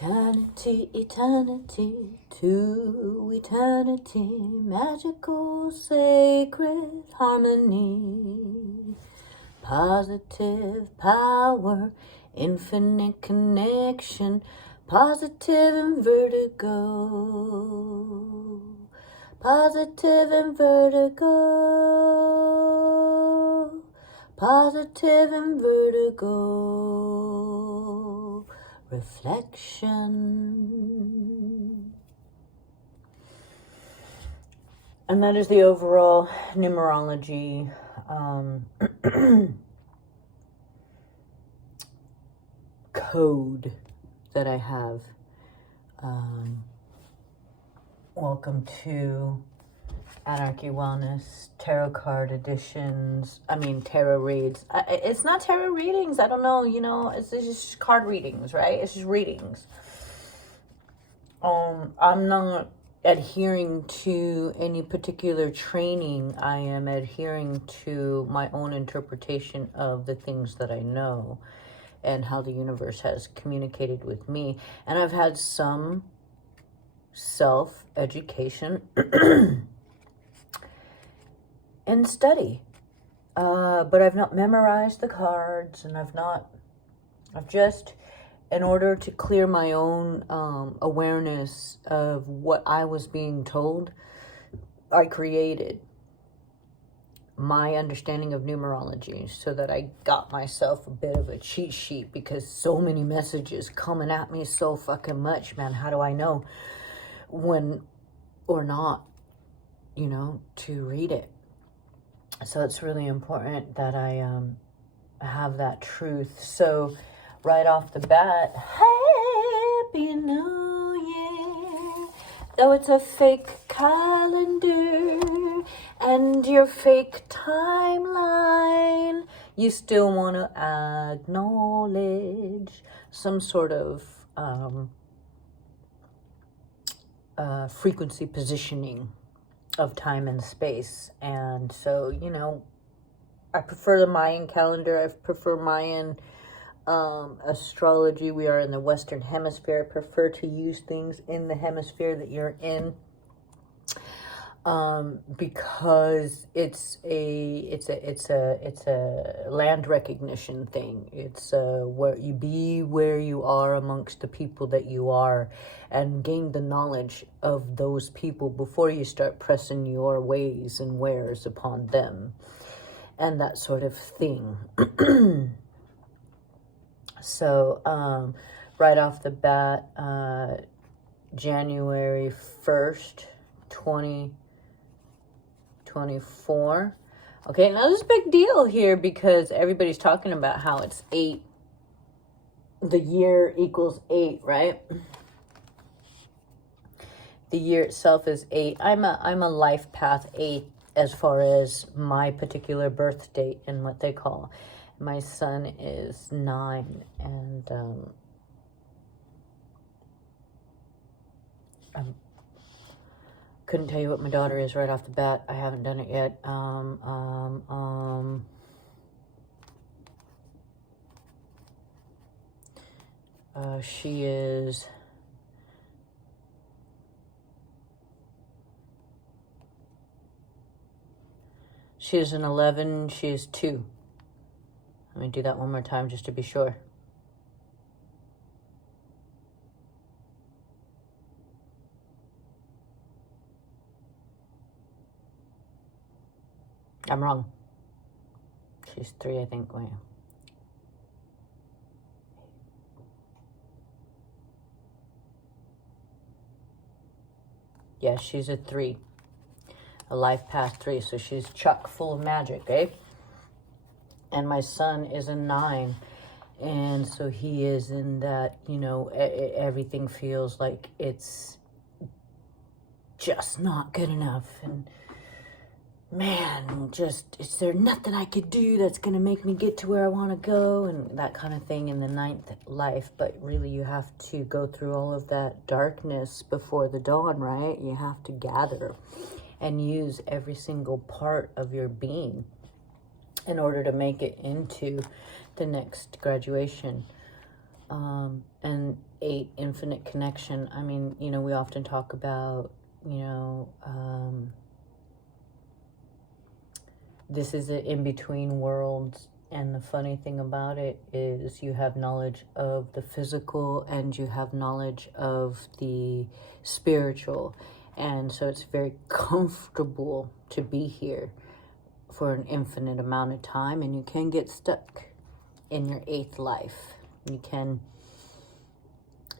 Eternity, eternity, to eternity, magical, sacred harmony, positive power, infinite connection, positive and vertigo, positive and vertigo, positive and vertigo. Reflection. And that is the overall numerology code that I have. Welcome to Anarchy Wellness Tarot card editions. Tarot reads. It's not tarot readings. I don't know. It's just card readings, right? It's just readings. I'm not adhering to any particular training. I am adhering to my own interpretation of the things that I know and how the universe has communicated with me. And I've had some self-education and study, but I've not memorized the cards, and I've just, in order to clear my own awareness of what I was being told, I created my understanding of numerology so that I got myself a bit of a cheat sheet, because so many messages coming at me so fucking much, man. How do I know when or not, to read it? So it's really important that I have that truth. So right off the bat, Happy New Year. Though it's a fake calendar and your fake timeline, you still want to acknowledge some sort of frequency positioning of time and space. And so, I prefer the Mayan calendar. I prefer Mayan astrology. We are in the Western Hemisphere. I prefer to use things in the hemisphere that you're in, because it's a land recognition thing. It's where you are amongst the people that you are, and gain the knowledge of those people before you start pressing your ways and wares upon them, and that sort of thing. So, right off the bat, January 1st, 2024. Okay, now this is a big deal here, because everybody's talking about how it's 8. The year equals 8, right? The year itself is 8. I'm a life path 8 as far as my particular birth date and what they call. My son is 9, and I couldn't tell you what my daughter is right off the bat. I haven't done it yet. She is... She is an 11. She is 2. Let me do that one more time just to be sure. I'm wrong. She's 3, I think. Wait. Yeah, she's a 3. A life path 3. So she's chock full of magic, eh? And my son is a 9. And so he is in that, everything feels like it's just not good enough. And man, is there nothing I could do that's going to make me get to where I want to go? And that kind of thing in the 9th life. But really, you have to go through all of that darkness before the dawn, right? You have to gather and use every single part of your being in order to make it into the next graduation And 8, infinite connection. I mean, you know, we often talk about, you know, this is an in-between worlds. And the funny thing about it is you have knowledge of the physical and you have knowledge of the spiritual. And so it's very comfortable to be here for an infinite amount of time. And you can get stuck in your 8th life. You can,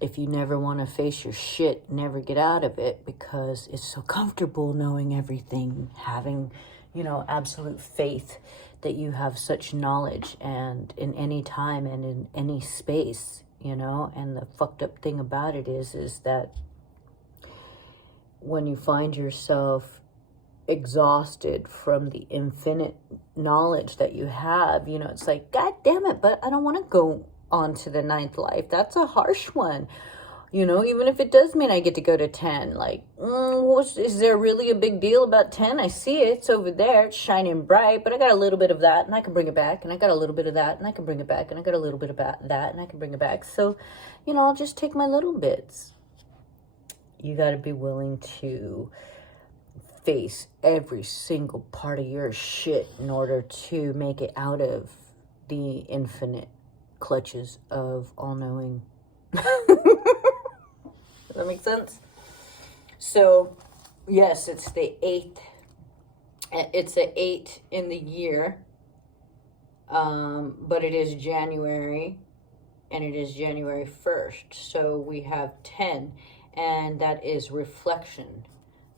if you never want to face your shit, never get out of it because it's so comfortable knowing everything, having, you know, absolute faith that you have such knowledge and in any time and in any space, you know. And the fucked up thing about it is that when you find yourself exhausted from the infinite knowledge that you have, you know, it's like, God damn it, but I don't want to go on to the 9th life. That's a harsh one. You know, even if it does mean I get to go to 10, like, is there really a big deal about 10? I see it, it's over there, it's shining bright, but I got a little bit of that, and I can bring it back, and I got a little bit of that, and I can bring it back, and I got a little bit of that, and I can bring it back. So, you know, I'll just take my little bits. You got to be willing to face every single part of your shit in order to make it out of the infinite clutches of all-knowing. Does that make sense? So, yes, it's the 8th. It's the 8 in the year. But it is January. And it is January 1st. So we have 10. And that is reflection.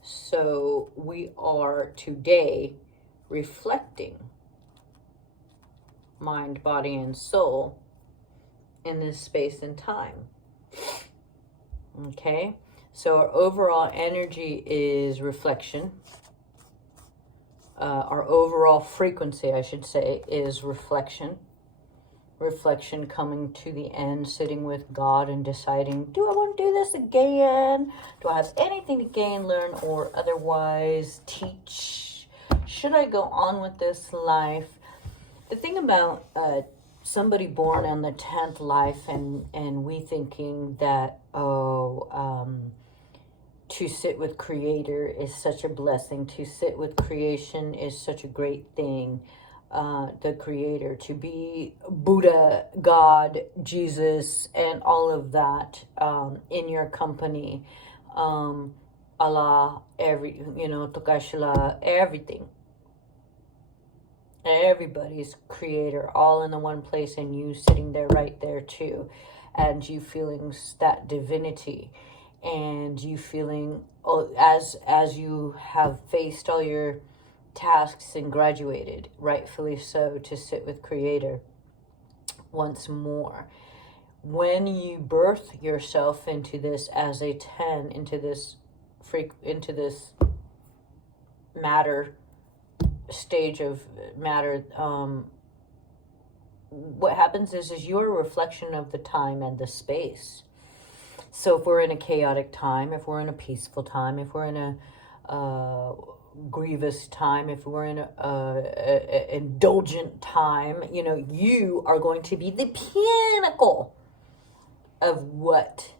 So we are today reflecting mind, body, and soul in this space and time. Okay, so our overall energy is reflection. Our overall frequency, I should say, is reflection. Reflection coming to the end, sitting with God and deciding, do I want to do this again? Do I have anything to gain, learn, or otherwise teach? Should I go on with this life? The thing about somebody born on the 10th life and we thinking that, to sit with Creator is such a blessing. To sit with creation is such a great thing. The Creator, to be Buddha, God, Jesus, and all of that in your company. Allah, Tokashila, everything. Everybody's Creator, all in the one place, and you sitting there right there too. And you feeling that divinity. And you feeling, as you have faced all your tasks and graduated, rightfully so, to sit with Creator once more. When you birth yourself into this as a 10, into this matter, stage of matter, what happens is you're a reflection of the time and the space. So if we're in a chaotic time, if we're in a peaceful time, if we're in a grievous time, if we're in a indulgent time, you know, you are going to be the pinnacle of what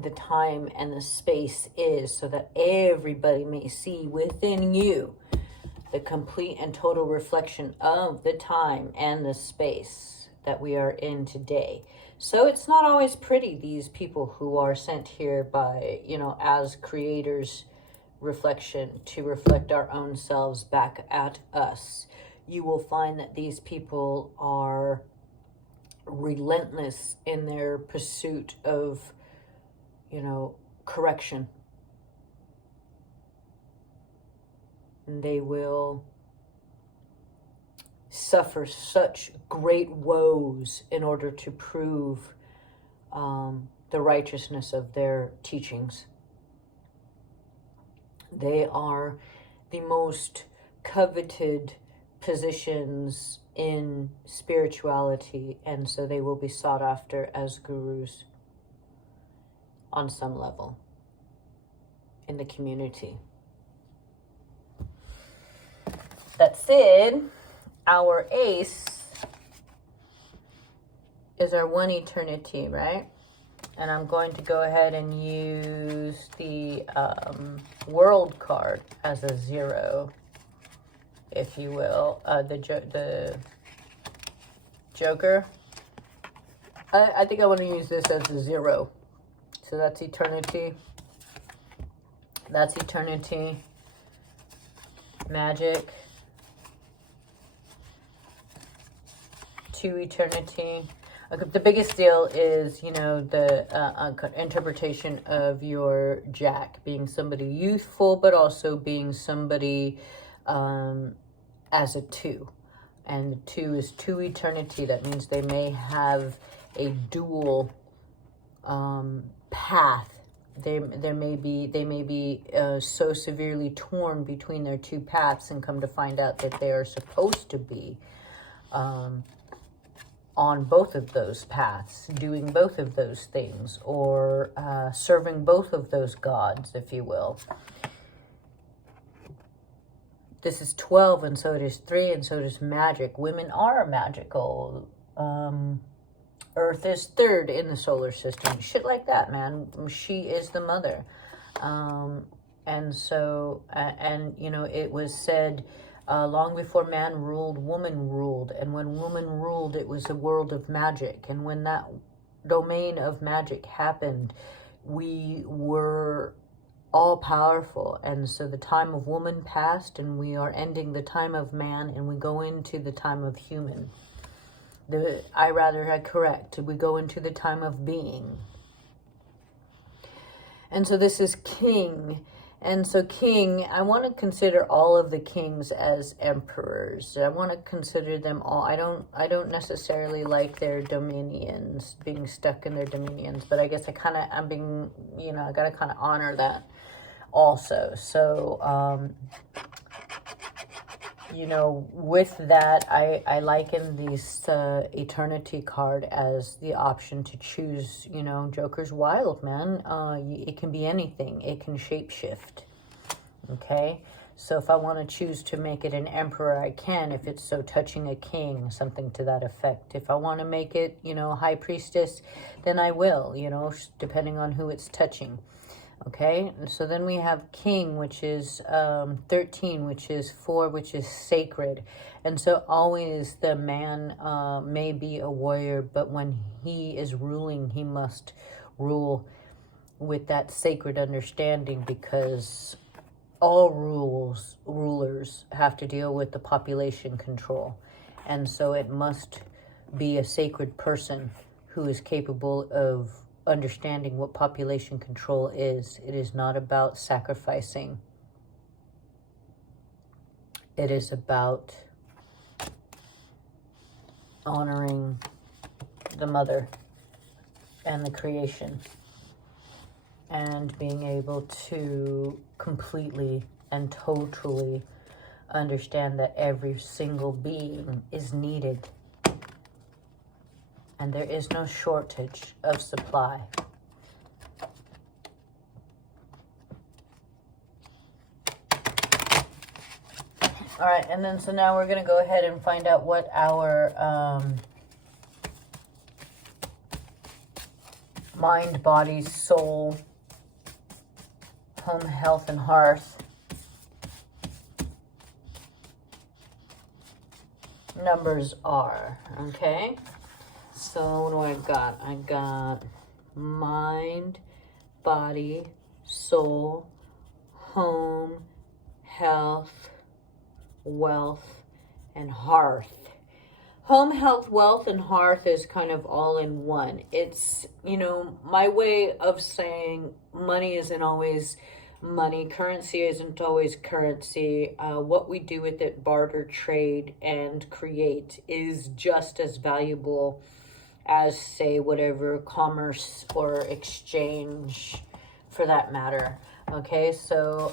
the time and the space is, so that everybody may see within you the complete and total reflection of the time and the space that we are in today. So it's not always pretty, these people who are sent here by, you know, as Creator's reflection to reflect our own selves back at us. You will find that these people are relentless in their pursuit of, you know, correction. And they will suffer such great woes in order to prove the righteousness of their teachings. They are the most coveted positions in spirituality, and so they will be sought after as gurus on some level in the community. That said, our ace is our one eternity, right? And I'm going to go ahead and use the world card as a 0, if you will. The Joker. I think I want to use this as a 0. So that's eternity. That's eternity. Magic. 2 eternity. The biggest deal is, you know, the interpretation of your Jack being somebody youthful, but also being somebody as a 2. And the 2 is 2 eternity. That means they may have a dual path. They may be so severely torn between their 2 paths, and come to find out that they are supposed to be on both of those paths, doing both of those things, or serving both of those gods, if you will. This is 12, and so does 3, and so does magic. Women are magical. Earth is 3rd in the solar system. Shit like that, man. She is the mother. And so, and you know, it was said long before man ruled, woman ruled. And when woman ruled, it was a world of magic. And when that domain of magic happened, we were all powerful. And so the time of woman passed, and we are ending the time of man, and we go into the time of human. We go into the time of being. And so this is king. And so king, I want to consider all of the kings as emperors. I want to consider them all. I don't necessarily like their dominions, being stuck in their dominions, but I guess I got to kind of honor that also. So, you know, with that, I liken this eternity card as the option to choose. You know, Joker's wild, man. It can be anything. It can shapeshift. Okay? So if I want to choose to make it an emperor, I can. If it's so touching a king, something to that effect. If I want to make it, you know, high priestess, then I will, you know, depending on who it's touching. Okay, so then we have king, which is 13, which is 4, which is sacred. And so always the man may be a warrior, but when he is ruling, he must rule with that sacred understanding, because all rulers have to deal with the population control. And so it must be a sacred person who is capable of understanding what population control is. It is not about sacrificing. It is about honoring the mother and the creation, and being able to completely and totally understand that every single being is needed. And there is no shortage of supply. All right, and then so now we're going to go ahead and find out what our mind, body, soul, home, health, and hearth numbers are, okay? So what do I got? I got mind, body, soul, home, health, wealth, and hearth. Home, health, wealth, and hearth is kind of all in one. It's, you know, my way of saying money isn't always money. Currency isn't always currency. What we do with it, barter, trade, and create, is just as valuable as, say, whatever commerce or exchange, for that matter. Okay, so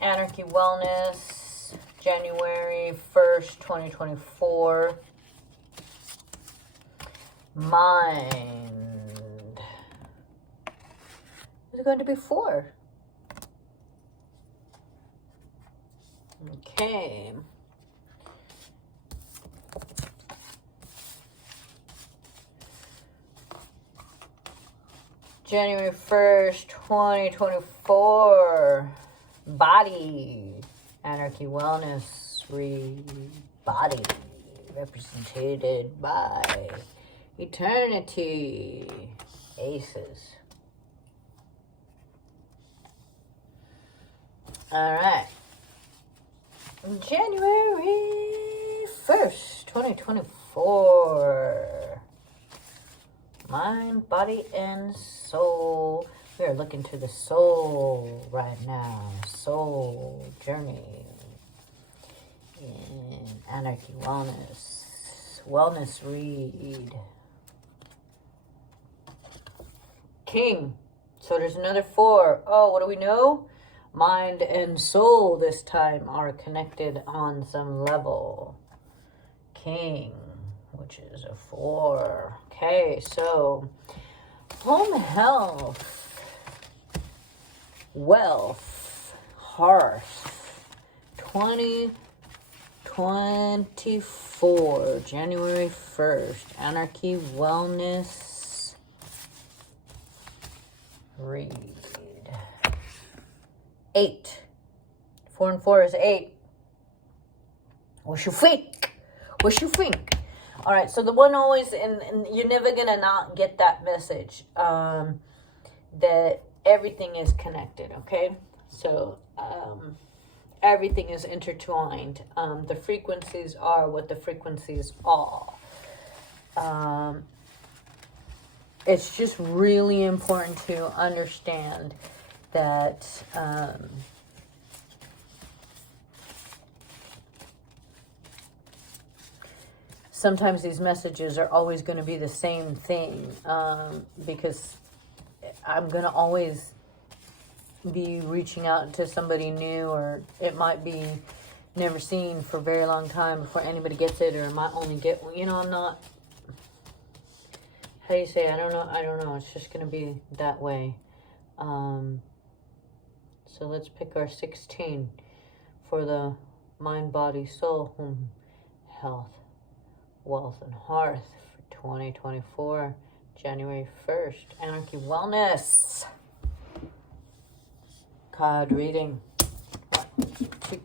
Anarchy Wellness, January 1st, 2024. Mind is going to be 4. Okay. January 1st, 2024. Body. Anarchy Wellness Read. Body. Represented by Eternity. Aces. Alright. January 1st, 2024. Mind, body, and soul. We are looking to the soul right now. Soul journey. In Anarchy Wellness. Wellness read. King. So there's another 4. Oh, what do we know? Mind and soul this time are connected on some level. King, which is a 4. Okay, so home health, wealth, hearth, 2024, January 1st, Anarchy Wellness read. 8. 4 and 4 is 8. What you think? What you think? All right, so the one always, and you're never going to not get that message, that everything is connected, okay? So everything is intertwined. The frequencies are what the frequencies are. It's just really important to understand that sometimes these messages are always going to be the same thing, because I'm going to always be reaching out to somebody new, or it might be never seen for a very long time before anybody gets it, or it might only get, I'm not, how do you say, I don't know, it's just going to be that way. So let's pick our 16 for the mind, body, soul, home, health, wealth, and hearth for 2024, January 1st. Anarchy Wellness. Card reading. 1, 2, 3,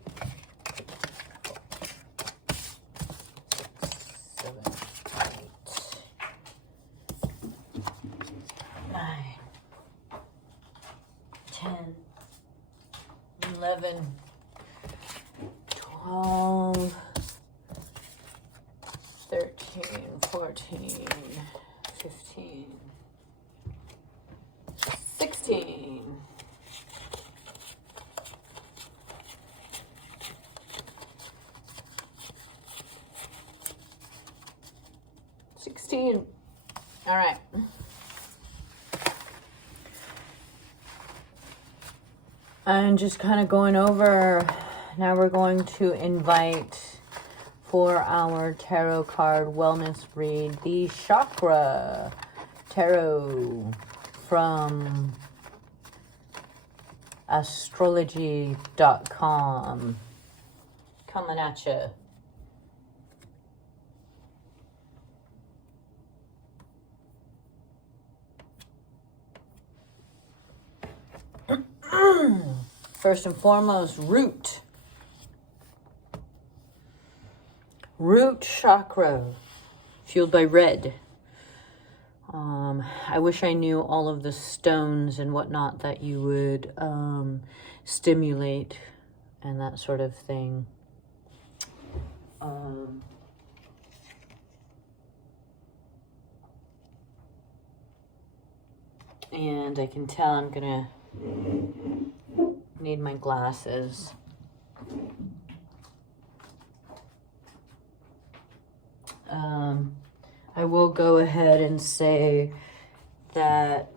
4, 5, 6, 7, 8, 9, 10, 11, 12, 13, 14, 15, 16, 16. All right. I'm just kind of going over. Now we're going to invite for our tarot card wellness read the Chakra Tarot from astrology.com. Coming at you. First and foremost, root chakra, fueled by red. I wish I knew all of the stones and whatnot that you would stimulate and that sort of thing. And I can tell I'm gonna need my glasses. I will go ahead and say that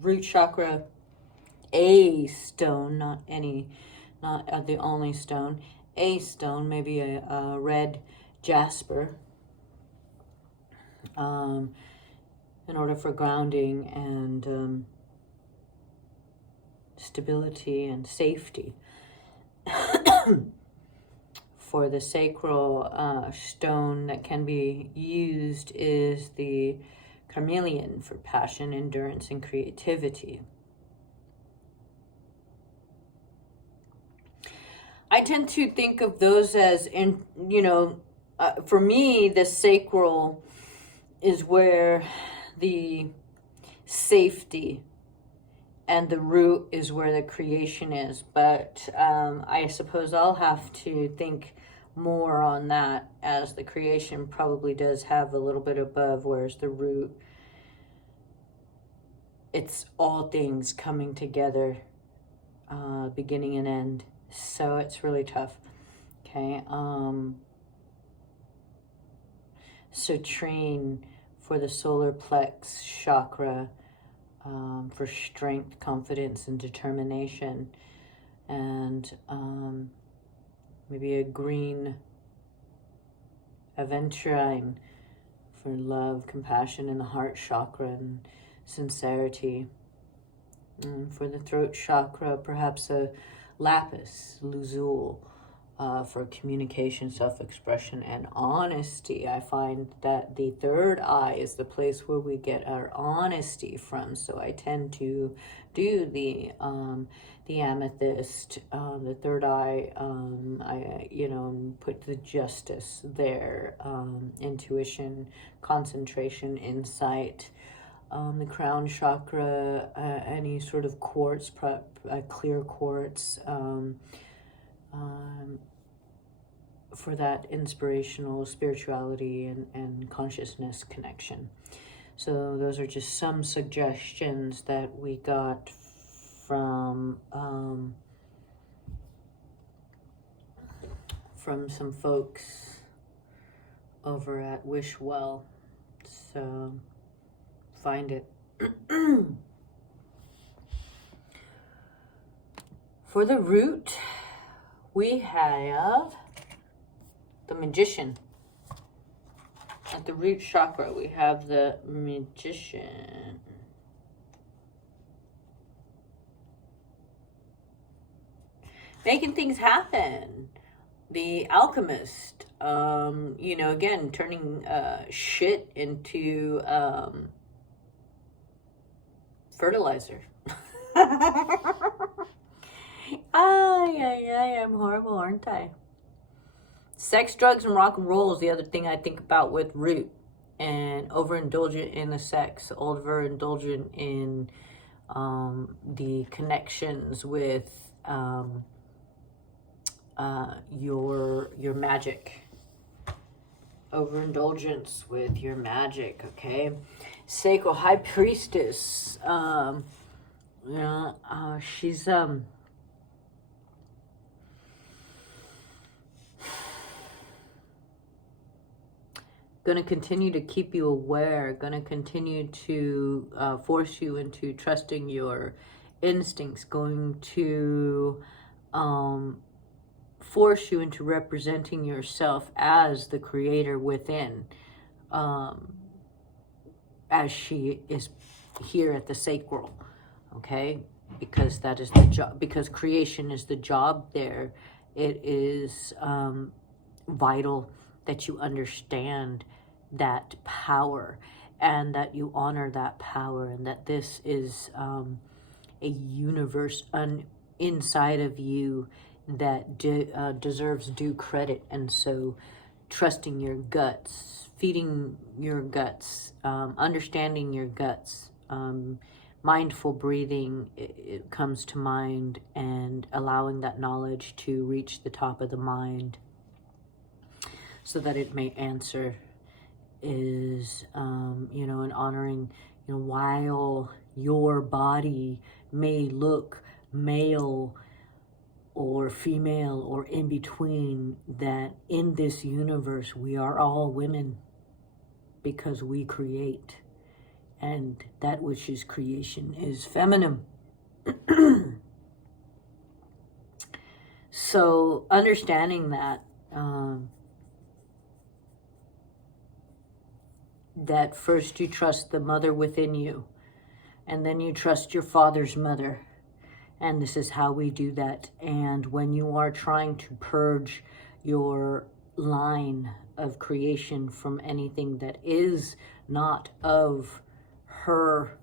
root chakra, a stone, not the only stone, a stone, maybe a red jasper, in order for grounding and stability and safety. for the sacral stone that can be used is the carnelian for passion, endurance, and creativity. I tend to think of those as, for me, the sacral is where the safety, and the root is where the creation is. But I suppose I'll have to think more on that, as the creation probably does have a little bit above, whereas the root, it's all things coming together, beginning and end. So it's really tough. Okay. Citrine for the solar plex chakra, for strength, confidence, and determination. And maybe a green aventurine for love, compassion, and the heart chakra and sincerity. And for the throat chakra, perhaps a lapis lazuli, for communication, self-expression, and honesty. I find that the third eye is the place where we get our honesty from. So I tend to do the amethyst, the third eye. I put the justice there, intuition, concentration, insight. The crown chakra, any sort of quartz, clear quartz, for that inspirational spirituality and consciousness connection. So those are just some suggestions that we got from some folks over at Wishwell. So find it. For the root, we have the magician. At the root chakra, we have the magician. Making things happen. The alchemist. Again, turning shit into fertilizer. I'm horrible, aren't I? Sex, drugs, and rock and roll is the other thing I think about with root. And overindulgent in the sex, overindulgent in the connections with your magic. Overindulgence with your magic, okay? Sacral high priestess. She's going to continue to keep you aware, going to continue to force you into trusting your instincts, going to force you into representing yourself as the creator within, as she is here at the sacral, okay? Because that is the job, because creation is the job there. It is vital that you understand that power and that you honor that power, and that this is a universe inside of you that deserves due credit. And so trusting your guts, feeding your guts, understanding your guts, mindful breathing, it comes to mind, and allowing that knowledge to reach the top of the mind so that it may answer is, and honoring, while your body may look male or female or in between, that in this universe we are all women because we create, and that which is creation is feminine. So understanding that, that first you trust the mother within you, and then you trust your father's mother. And this is how we do that. And when you are trying to purge your line of creation from anything that is not of her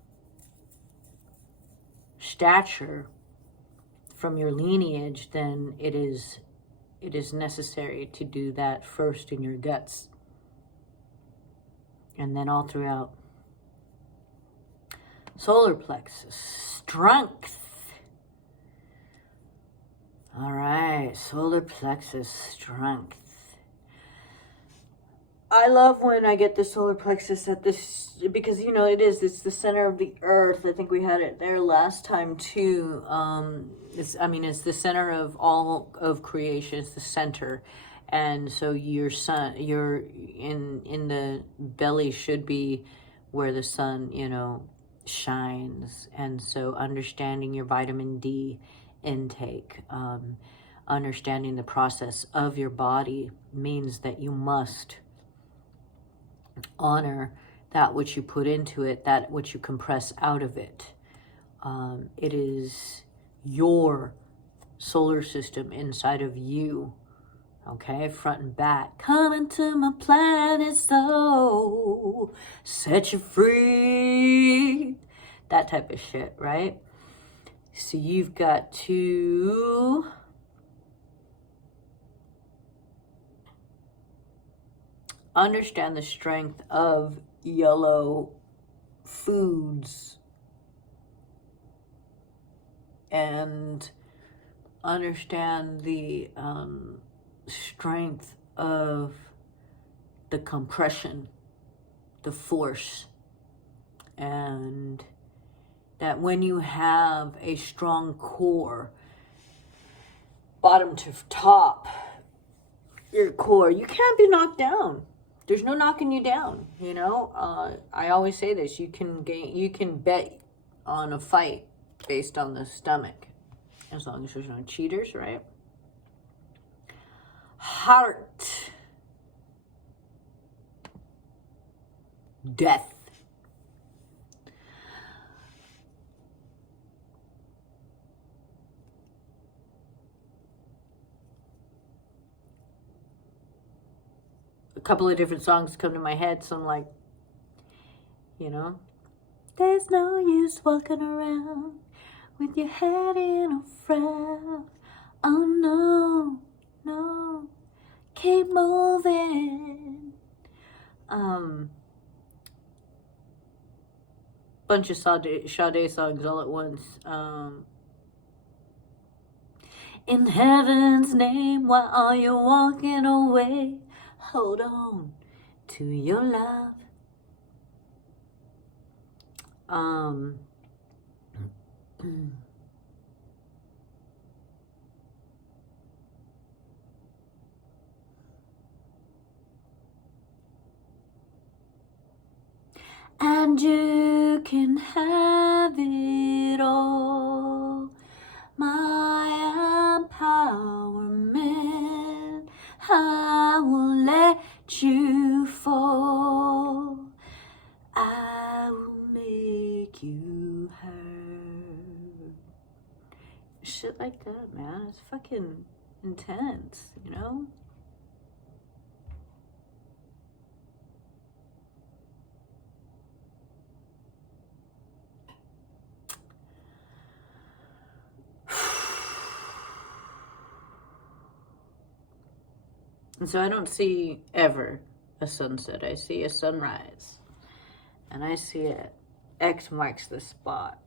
stature, from your lineage, then it is necessary to do that first in your guts, and then all throughout. Solar plexus, strength. All right, solar plexus, strength. I love when I get the solar plexus at this, because, you know, it's the center of the earth. I think we had it there last time too. It's the center of all of creation. It's the center. And so your sun, you're in the belly should be where the sun, you know, shines. And so understanding your vitamin D intake, understanding the process of your body means that you must honor that which you put into it, that which you compress out of it. It is your solar system inside of you, okay, front and back. Coming to my planet, so set you free. That type of shit, right? So you've got to understand the strength of yellow foods and understand the strength of the compression, the force, and that when you have a strong core, bottom to top, your core, you can't be knocked down. There's no knocking you down, you know. I always say this: you can bet on a fight based on the stomach, as long as there's no cheaters, right? Heart, death. A couple of different songs come to my head. Some like, you know, there's no use walking around with your head in a frown. Oh no, no, keep moving. Bunch of Sade songs all at once. In heaven's name, why are you walking away? Hold on to your love. And you can have it all, my empowerment. I will let you fall. I will make you hurt. Shit like that, man. It's fucking intense, you know? And so I don't see ever a sunset. I see a sunrise. And I see it. X marks the spot.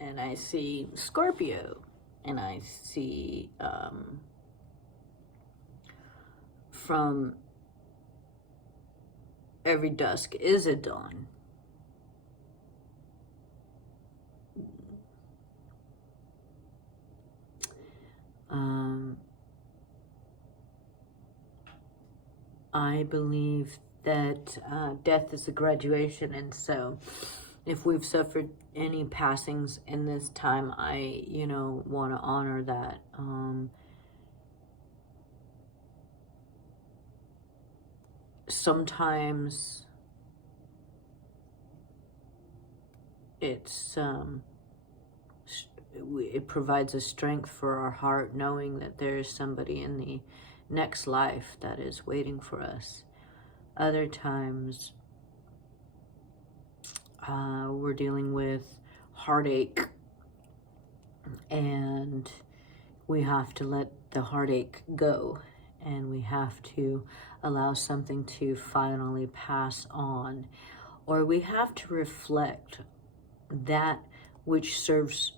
And I see Scorpio. And I see from every dusk is a dawn. I believe that death is a graduation, and so if we've suffered any passings in this time, I, you know, want to honor that. Sometimes it's it provides a strength for our heart, knowing that there is somebody in the next life that is waiting for us. Other times, we're dealing with heartache, and we have to let the heartache go, and we have to allow something to finally pass on, or we have to reflect that which serves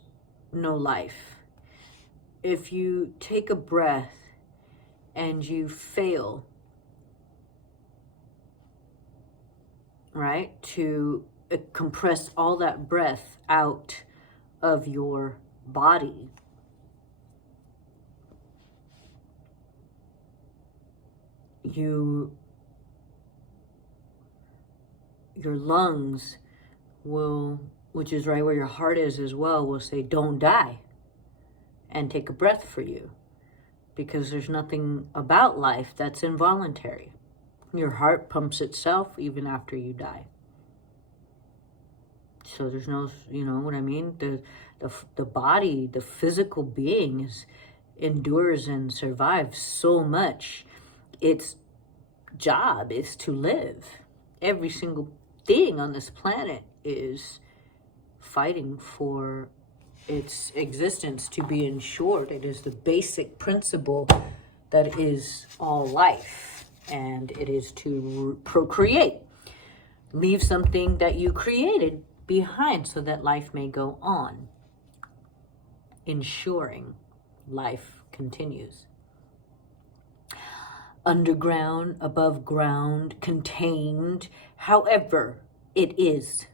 no life. If you take a breath and you fail, right, to compress all that breath out of your body, your lungs will, which is right where your heart is as well, will say, don't die, and take a breath for you, because there's nothing about life that's involuntary. Your heart pumps itself even after you die. So there's no, you know what I mean? The body, the physical being endures and survives so much. Its job is to live. Every single thing on this planet is fighting for its existence to be ensured. It is the basic principle that is all life, and it is to procreate. Leave something that you created behind so that life may go on, ensuring life continues. Underground, above ground, contained, however it is,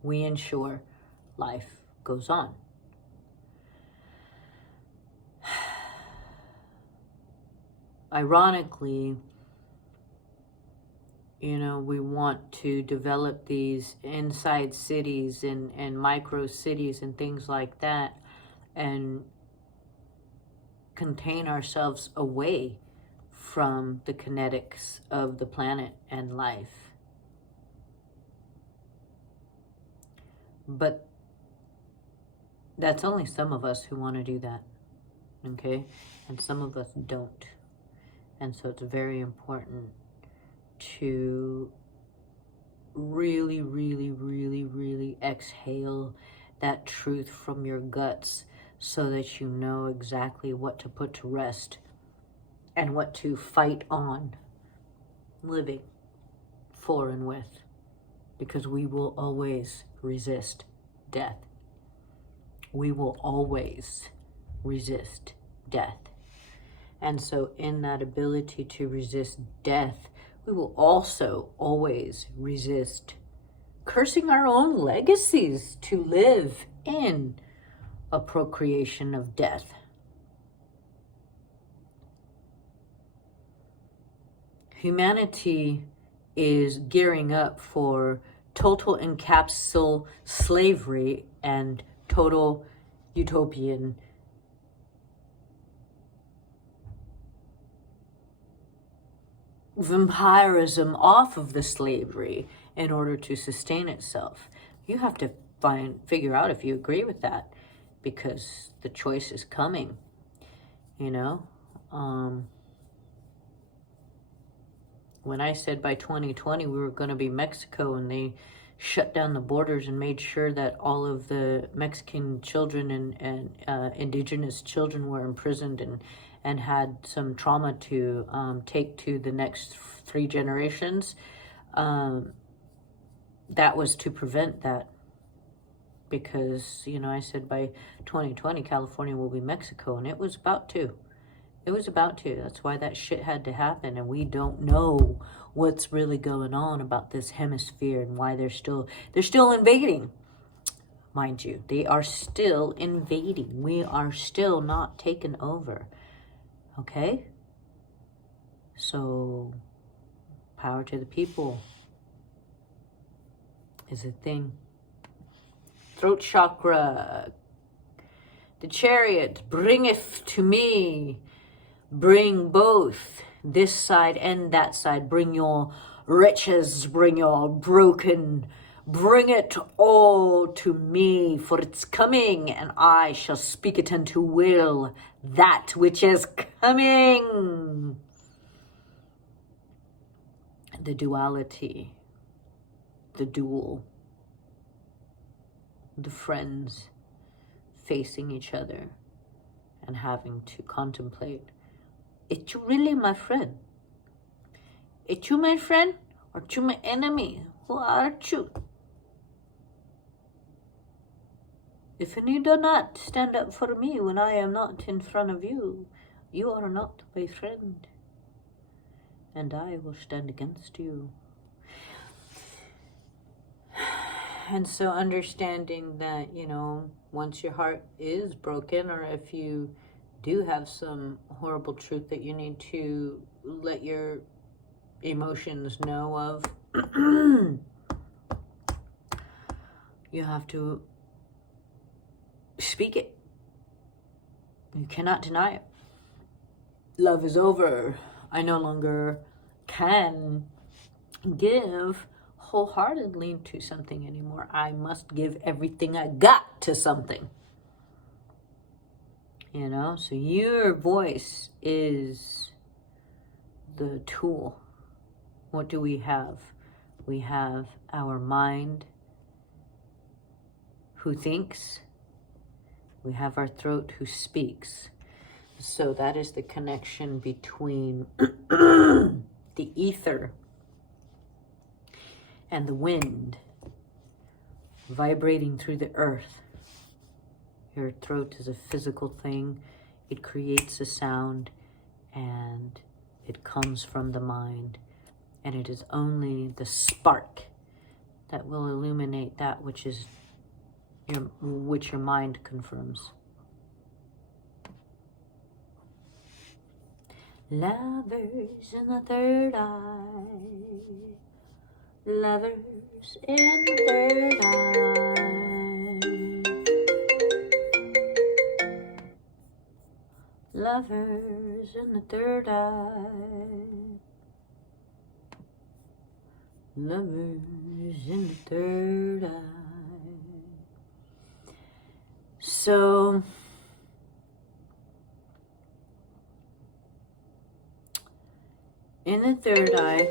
we ensure life goes on. Ironically, you know, we want to develop these inside cities and micro cities and things like that, and contain ourselves away from the kinetics of the planet and life. But that's only some of us who want to do that, okay? And some of us don't. And so it's very important to really, really, really, really exhale that truth from your guts, so that you know exactly what to put to rest and what to fight on living for and with, because we will always resist death. We will always resist death. And so in that ability to resist death, we will also always resist cursing our own legacies to live in a procreation of death. Humanity is gearing up for total encapsule slavery and total utopian vampirism off of the slavery in order to sustain itself. You have to figure out if you agree with that, because the choice is coming, you know. When I said by 2020 we were going to be Mexico, and they shut down the borders and made sure that all of the Mexican children and indigenous children were imprisoned and had some trauma to take to the next 3 generations, that was to prevent that. Because, you know, I said by 2020, California will be Mexico, and it was about to. It was about to. That's why that shit had to happen, and we don't know what's really going on about this hemisphere and why they're still invading. Mind you, they are still invading. We are still not taken over. Okay? So, power to the people is a thing. Throat chakra. The Chariot, bringeth to me. Bring both this side and that side. Bring your riches, bring your broken. Bring it all to me, for it's coming, and I shall speak it into will, that which is coming. the duality, the duel, the friends facing each other and having to contemplate, is you really my friend? Is you my friend or you my enemy? Who are you? If you do not stand up for me when I am not in front of you, you are not my friend, and I will stand against you. And so understanding that, you know, once your heart is broken, or if you do have some horrible truth that you need to let your emotions know of, you have to speak it. You cannot deny it. Love is over. I no longer can give wholeheartedly to something anymore. I must give everything I got to something. You know, so your voice is the tool. What do we have? We have our mind who thinks. We have our throat who speaks. So that is the connection between the ether and the wind vibrating through the earth. Your throat is a physical thing. It creates a sound, and it comes from the mind. And it is only the spark that will illuminate that which is which your mind confirms. Lovers in the third eye. Lovers in the third eye. Lovers in the third eye. Lovers in the third eye. So, in the third eye,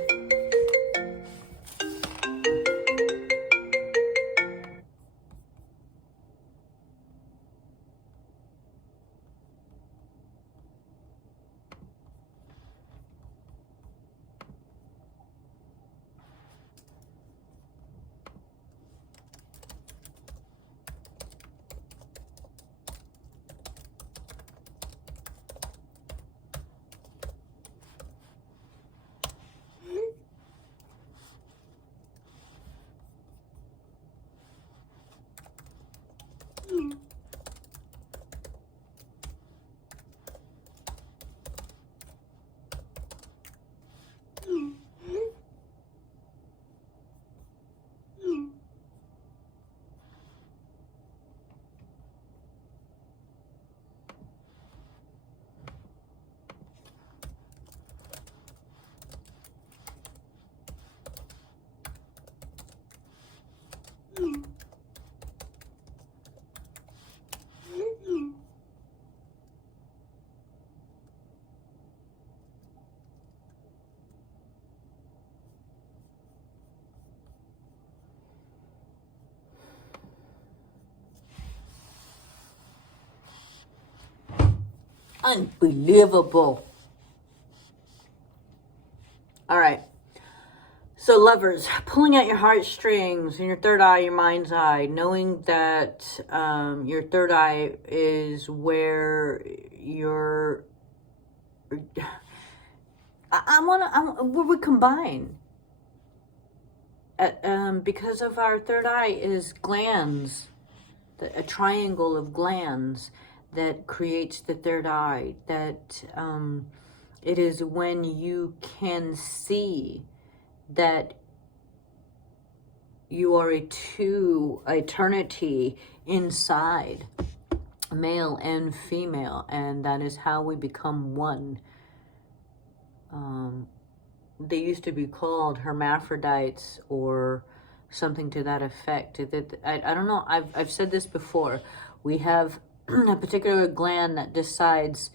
unbelievable. All right. So lovers, pulling out your heartstrings in your third eye, your mind's eye, knowing that your third eye is where your where we combine. Because of our third eye is glands, a triangle of glands that creates the third eye. That it is when you can see that you are a two eternity inside, male and female, and that is how we become one. They used to be called hermaphrodites or something to that effect. I don't know, I've said this before. We have a particular gland that decides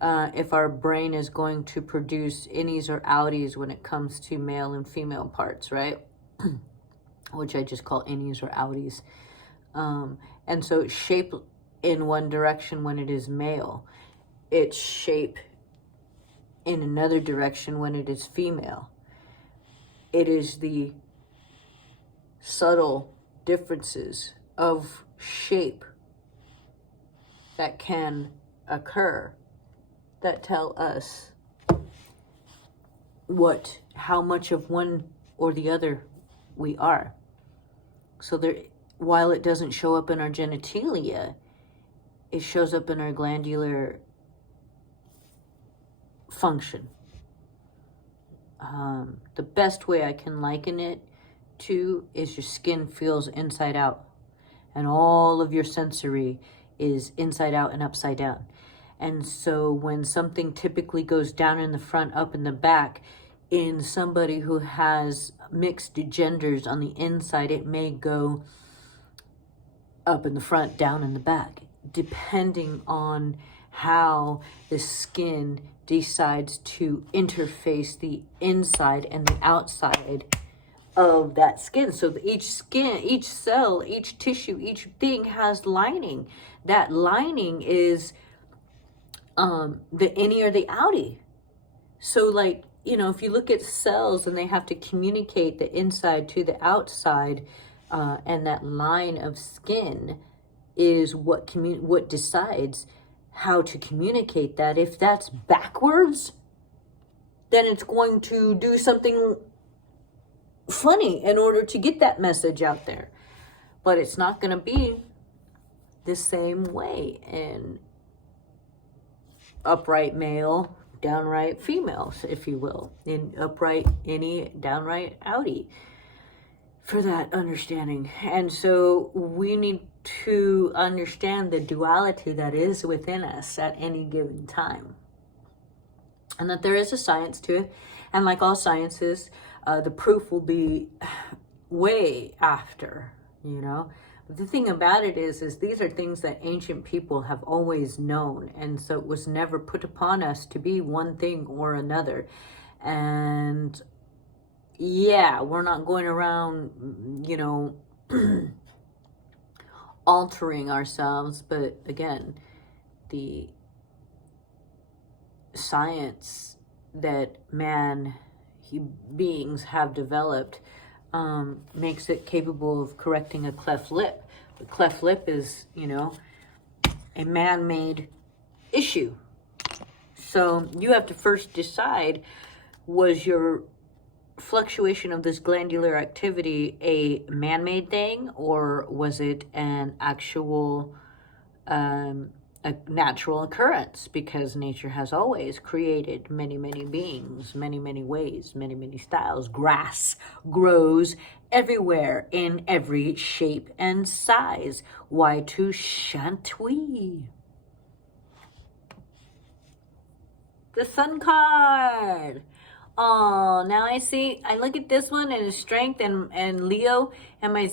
if our brain is going to produce innies or outies when it comes to male and female parts, right? Which I just call innies or outies. And so it's shape in one direction when it is male. It's shape in another direction when it is female. It is the subtle differences of shape that can occur that tell us how much of one or the other we are. So there, while it doesn't show up in our genitalia, it shows up in our glandular function. The best way I can liken it to is your skin feels inside out, and all of your sensory is inside out and upside down. And so when something typically goes down in the front, up in the back, in somebody who has mixed genders on the inside, it may go up in the front, down in the back, depending on how the skin decides to interface the inside and the outside of that skin. So each skin, each cell, each tissue, each thing has lining. That lining is the innie or the outie. So like, if you look at cells and they have to communicate the inside to the outside, and that line of skin is what decides how to communicate that. If that's backwards, then it's going to do something funny in order to get that message out there. But it's not going to be the same way in upright male, downright females, if you will. In upright innie, downright outie, for that understanding. And so we need to understand the duality that is within us at any given time. And that there is a science to it. And like all sciences, the proof will be way after, But the thing about it is these are things that ancient people have always known. And so it was never put upon us to be one thing or another. And yeah, we're not going around, altering ourselves. But again, the science that beings have developed makes it capable of correcting a cleft lip. A cleft lip is, a man-made issue. So you have to first decide, was your fluctuation of this glandular activity a man-made thing, or was it an actual a natural occurrence? Because nature has always created many, many beings, many, many ways, many, many styles. Grass grows everywhere in every shape and size. Why to shan't we? The sun card. Oh, now I look at this one and it's strength and Leo, and my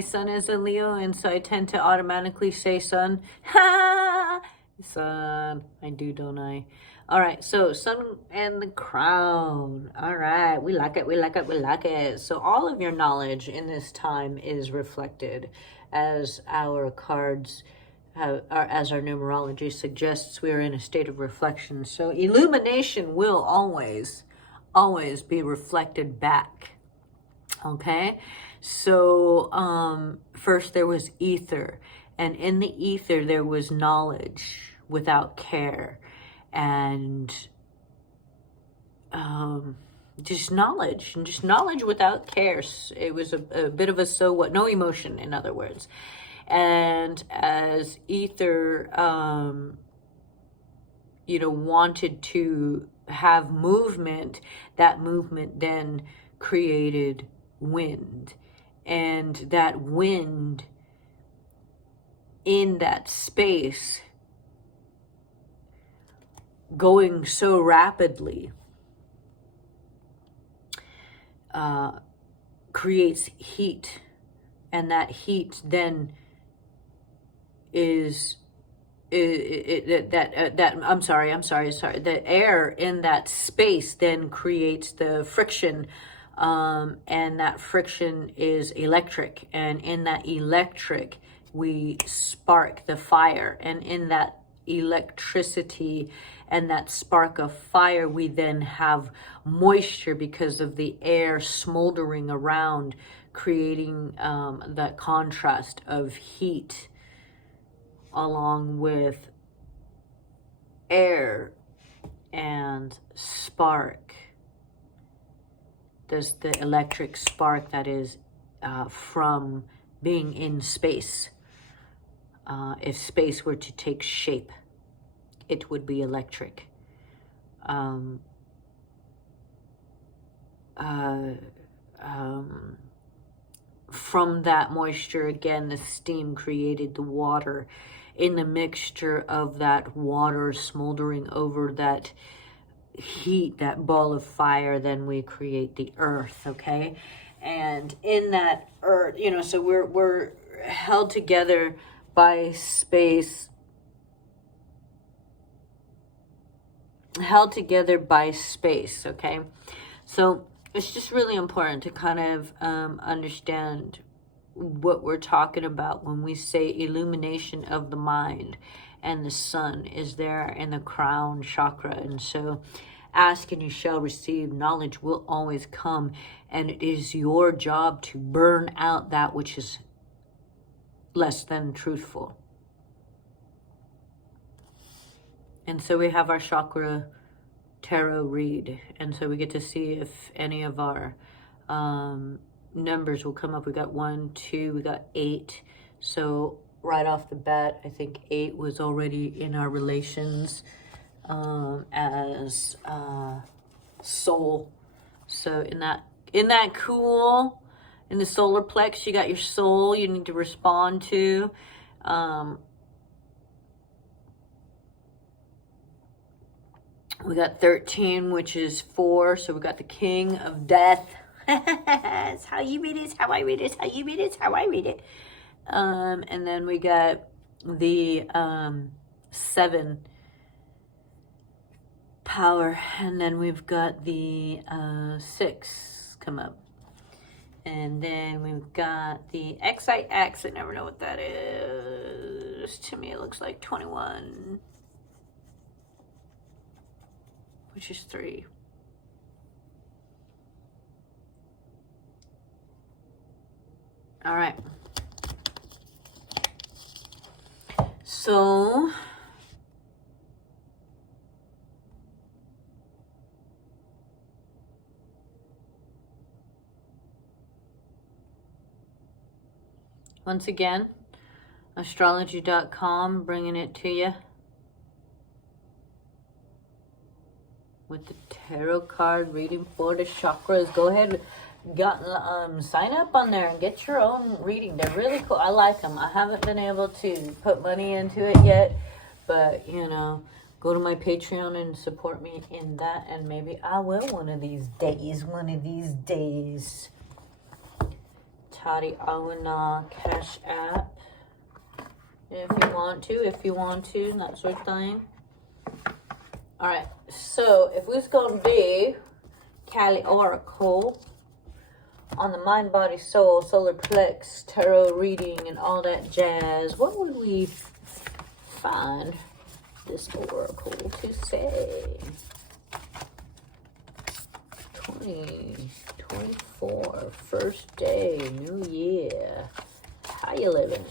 son is a Leo, and so I tend to automatically say sun. Ha! Sun. I do, don't I? All right, so sun and the crown. All right, we like it, we like it, we like it. So all of your knowledge in this time is reflected as our cards as our numerology suggests. We are in a state of reflection. So illumination will always be reflected back. Okay? So first there was ether. And in the ether there was knowledge without care. And just knowledge without care. It was a bit of a so what, no emotion, in other words. And as ether, wanted to have movement, that movement then created wind. And that wind in that space going so rapidly creates heat. And that heat then is the air in that space then creates the friction, and that friction is electric, and in that electric we spark the fire, and in that electricity and that spark of fire we then have moisture because of the air smoldering around, creating that contrast of heat along with air and spark. There's the electric spark that is from being in space. If space were to take shape, it would be electric. From that moisture, again, the steam created the water. In the mixture of that water smoldering over that heat, that ball of fire, then we create the earth, okay? And in that earth, you know, so we're held together by space, okay? So it's just really important to kind of understand what we're talking about when we say illumination of the mind, and the sun is there in the crown chakra. And so ask and you shall receive. Knowledge will always come, and it is your job to burn out that which is less than truthful. And so we have our chakra tarot read, and so we get to see if any of our numbers will come up. We got 1, 2, we got 8. So right off the bat, I think 8 was already in our relations as soul. So in that cool, in the solar plex, you got your soul you need to respond to. We got 13, which is 4. So we got the king of death. It's how you read it, it's how I read it, it's how you read it, it's how I read it. And then we got the 7 power. And then we've got the 6 come up. And then we've got the XIX. I never know what that is. To me, it looks like 21. Which is 3. All right. So once again, astrology.com bringing it to you with the tarot card reading for the chakras. Go ahead, sign up on there and get your own reading. They're really cool. I like them. I haven't been able to put money into it yet, but you know, go to my Patreon and support me in that, and maybe I will one of these days. Tati Awana Cash App, if you want to, and that sort of thing. All right, so if we're going to do Kali Oracle on the mind, body, soul, solar plex, tarot reading, and all that jazz, what would we find this oracle to say? 2024, first day, new year. How you living?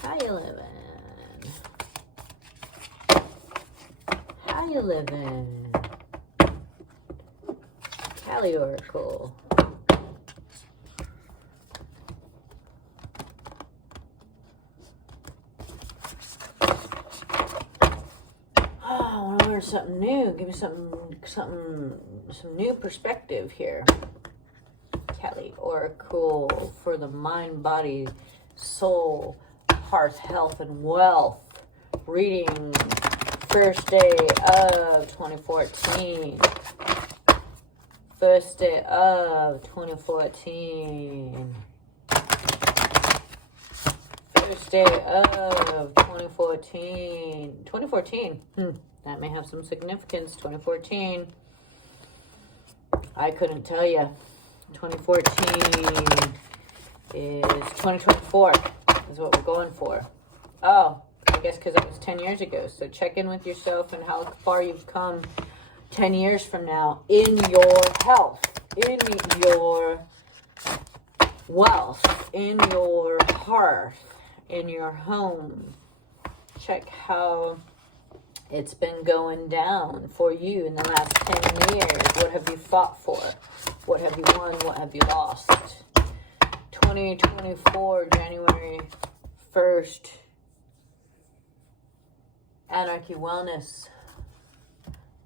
How you living? How you living? Kali Oracle. Oh, I want to learn something new. Give me some new perspective here. Kali Oracle for the mind, body, soul, heart, health, and wealth. Reading first day of 2014. First day of 2014. Thursday of 2014. 2014. That may have some significance. 2014. I couldn't tell you. 2014 is 2024 is what we're going for. Oh, I guess because that was 10 years ago. So check in with yourself and how far you've come 10 years from now in your health, in your wealth, in your heart, in your home. Check how it's been going down for you in the last 10 years. What have you fought for? What have you won? What have you lost? 2024, January 1st. Anarchy, wellness,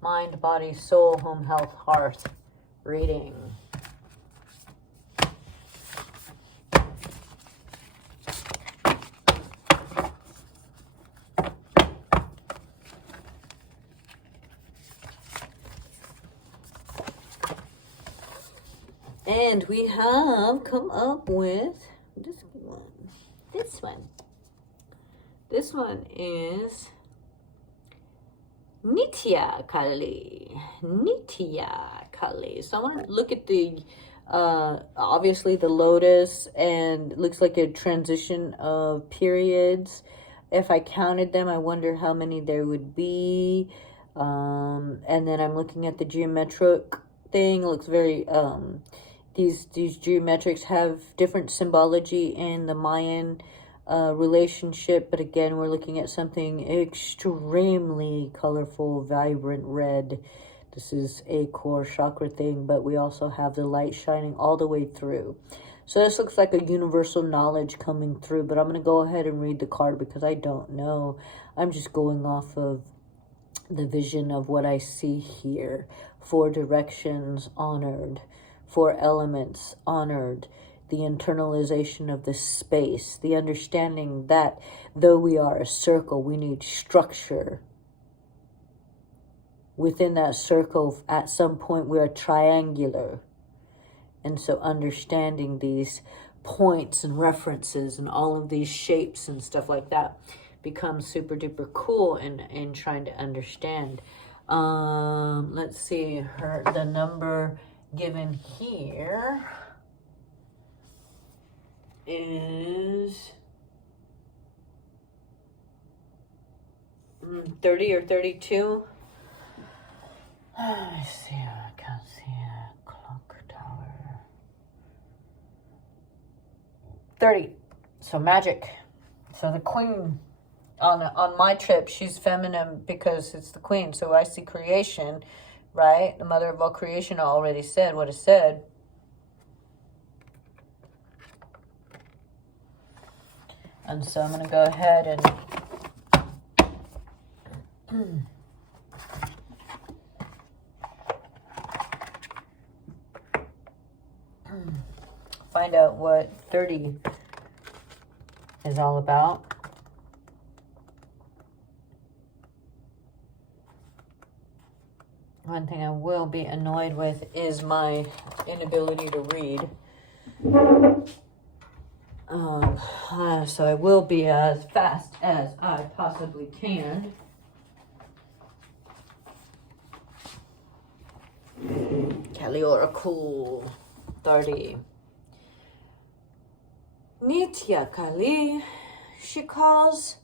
mind, body, soul, home, health, heart, reading. And we have come up with this one. This one. This one is Nitya Kali. Nitya Kali. So I want to look at the, obviously the lotus, and it looks like a transition of periods. If I counted them, I wonder how many there would be. And then I'm looking at the geometric thing. It looks very, these geometrics have different symbology in the Mayan relationship, but again, we're looking at something extremely colorful, vibrant red. This is a core chakra thing, but we also have the light shining all the way through. So this looks like a universal knowledge coming through, but I'm going to go ahead and read the card because I don't know. I'm just going off of the vision of what I see here. 4 directions honored, 4 elements honored, the internalization of the space, the understanding that though we are a circle, we need structure. Within that circle, at some point, we are triangular. And so understanding these points and references and all of these shapes and stuff like that becomes super duper cool in trying to understand. Let's see, the number given here is 30 or 32. I see, I can't see a clock tower. 30. So magic. So the queen on my trip, she's feminine because it's the queen. So I see creation, right? The mother of all creation already said what it said. And so I'm going to go ahead and find out what 30 is all about. One thing I will be annoyed with is my inability to read. So I will be as fast as I possibly can. Kali Oracle 30. Nitya Kali, she calls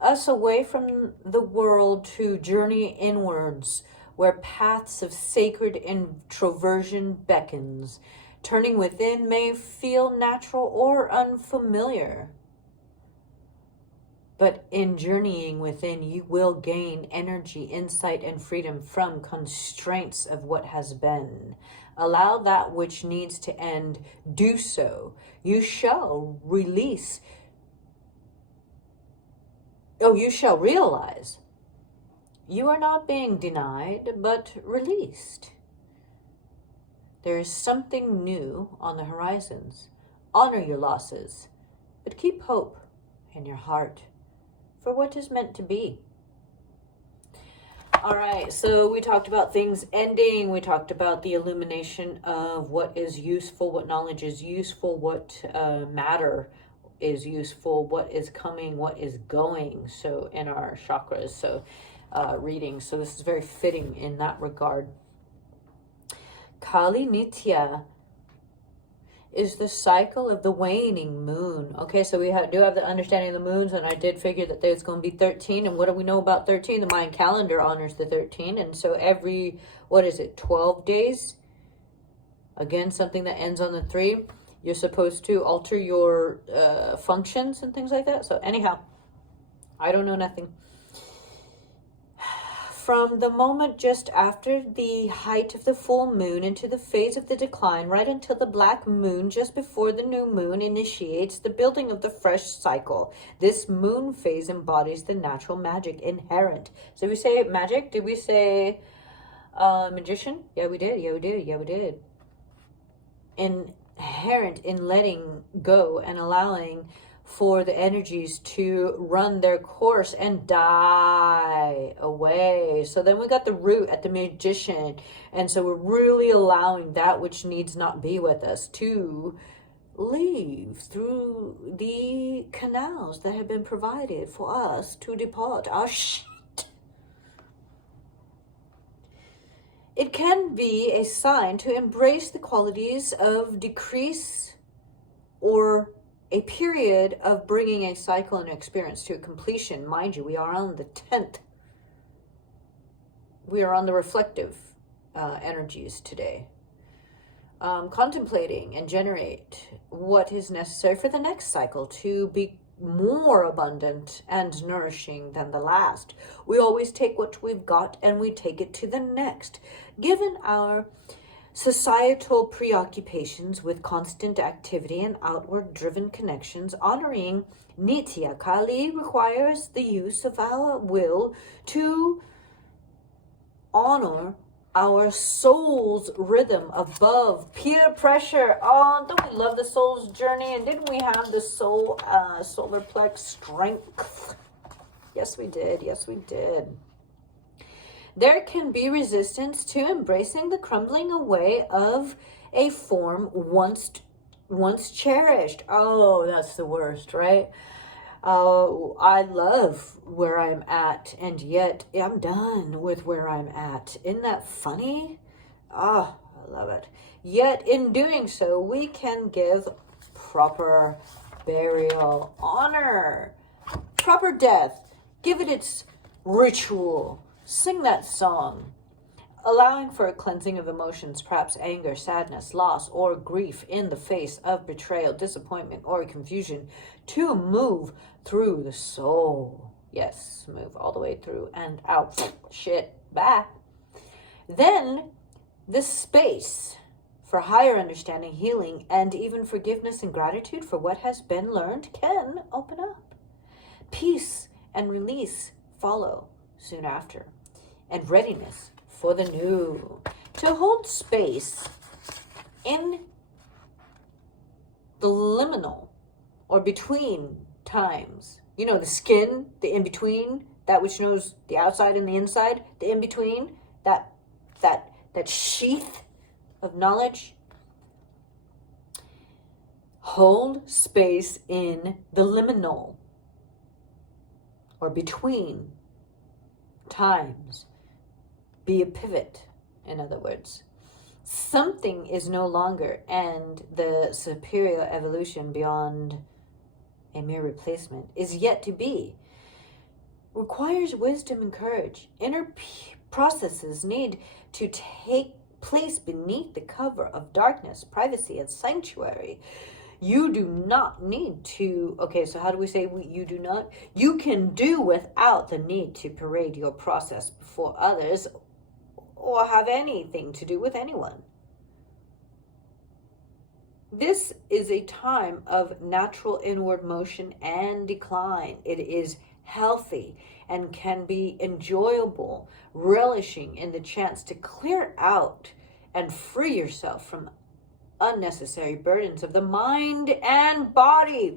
us away from the world to journey inwards, where paths of sacred introversion beckons. Turning within may feel natural or unfamiliar. But in journeying within, you will gain energy, insight, and freedom from constraints of what has been. Allow that which needs to end, do so. You shall release. Oh, you shall realize. You are not being denied, but released. There is something new on the horizons. Honor your losses, but keep hope in your heart for what is meant to be. All right, so we talked about things ending. We talked about the illumination of what is useful, what knowledge is useful, what matter is useful, what is coming, what is going, so in our chakras, so readings. So this is very fitting in that regard. Kali Nitya is the cycle of the waning moon. Okay, so we do have the understanding of the moons, and I did figure that there's going to be 13. And what do we know about 13? The Mayan calendar honors the 13. And so every, 12 days? Again, something that ends on the 3. You're supposed to alter your functions and things like that. So anyhow, I don't know nothing. From the moment just after the height of the full moon into the phase of the decline, right until the black moon just before the new moon initiates the building of the fresh cycle. This moon phase embodies the natural magic inherent. So we say magic? Did we say magician? Yeah, we did. Yeah, we did. Yeah, we did. Inherent in letting go and allowing for the energies to run their course and die away. So then we got the root at the magician. And so we're really allowing that which needs not be with us to leave through the canals that have been provided for us to depart our shit. It can be a sign to embrace the qualities of decrease or a period of bringing a cycle and experience to a completion. Mind you, we are on the 10th. We are on the reflective energies today. Contemplating and generate what is necessary for the next cycle to be more abundant and nourishing than the last. We always take what we've got and we take it to the next. Given our societal preoccupations with constant activity and outward driven connections, honoring Nitya Kali requires the use of our will to honor our soul's rhythm above peer pressure. Oh, don't we love the soul's journey? And didn't we have the soul solar plex strength? Yes, we did. Yes, we did. There can be resistance to embracing the crumbling away of a form once cherished. Oh, that's the worst, right? Oh, I love where I'm at, and yet I'm done with where I'm at. Isn't that funny? Oh, I love it. Yet in doing so, we can give proper burial, honor, proper death, give it its ritual. Sing that song, allowing for a cleansing of emotions, perhaps anger, sadness, loss, or grief in the face of betrayal, disappointment, or confusion, to move through the soul. Yes, move all the way through and out. Shit, bye. Then the space for higher understanding, healing, and even forgiveness and gratitude for what has been learned can open up. Peace and release follow soon after, and readiness for the new. To hold space in the liminal or between times. You know, the skin, the in-between, that which knows the outside and the inside, the in-between, that sheath of knowledge. Hold space in the liminal or between times. Be a pivot, in other words. Something is no longer, and the superior evolution beyond a mere replacement is yet to be. Requires wisdom and courage. Inner processes need to take place beneath the cover of darkness, privacy, and sanctuary. You do not need to, okay, so how do we say you do not? You can do without the need to parade your process before others or have anything to do with anyone. This is a time of natural inward motion and decline. It is healthy and can be enjoyable, relishing in the chance to clear out and free yourself from unnecessary burdens of the mind and body.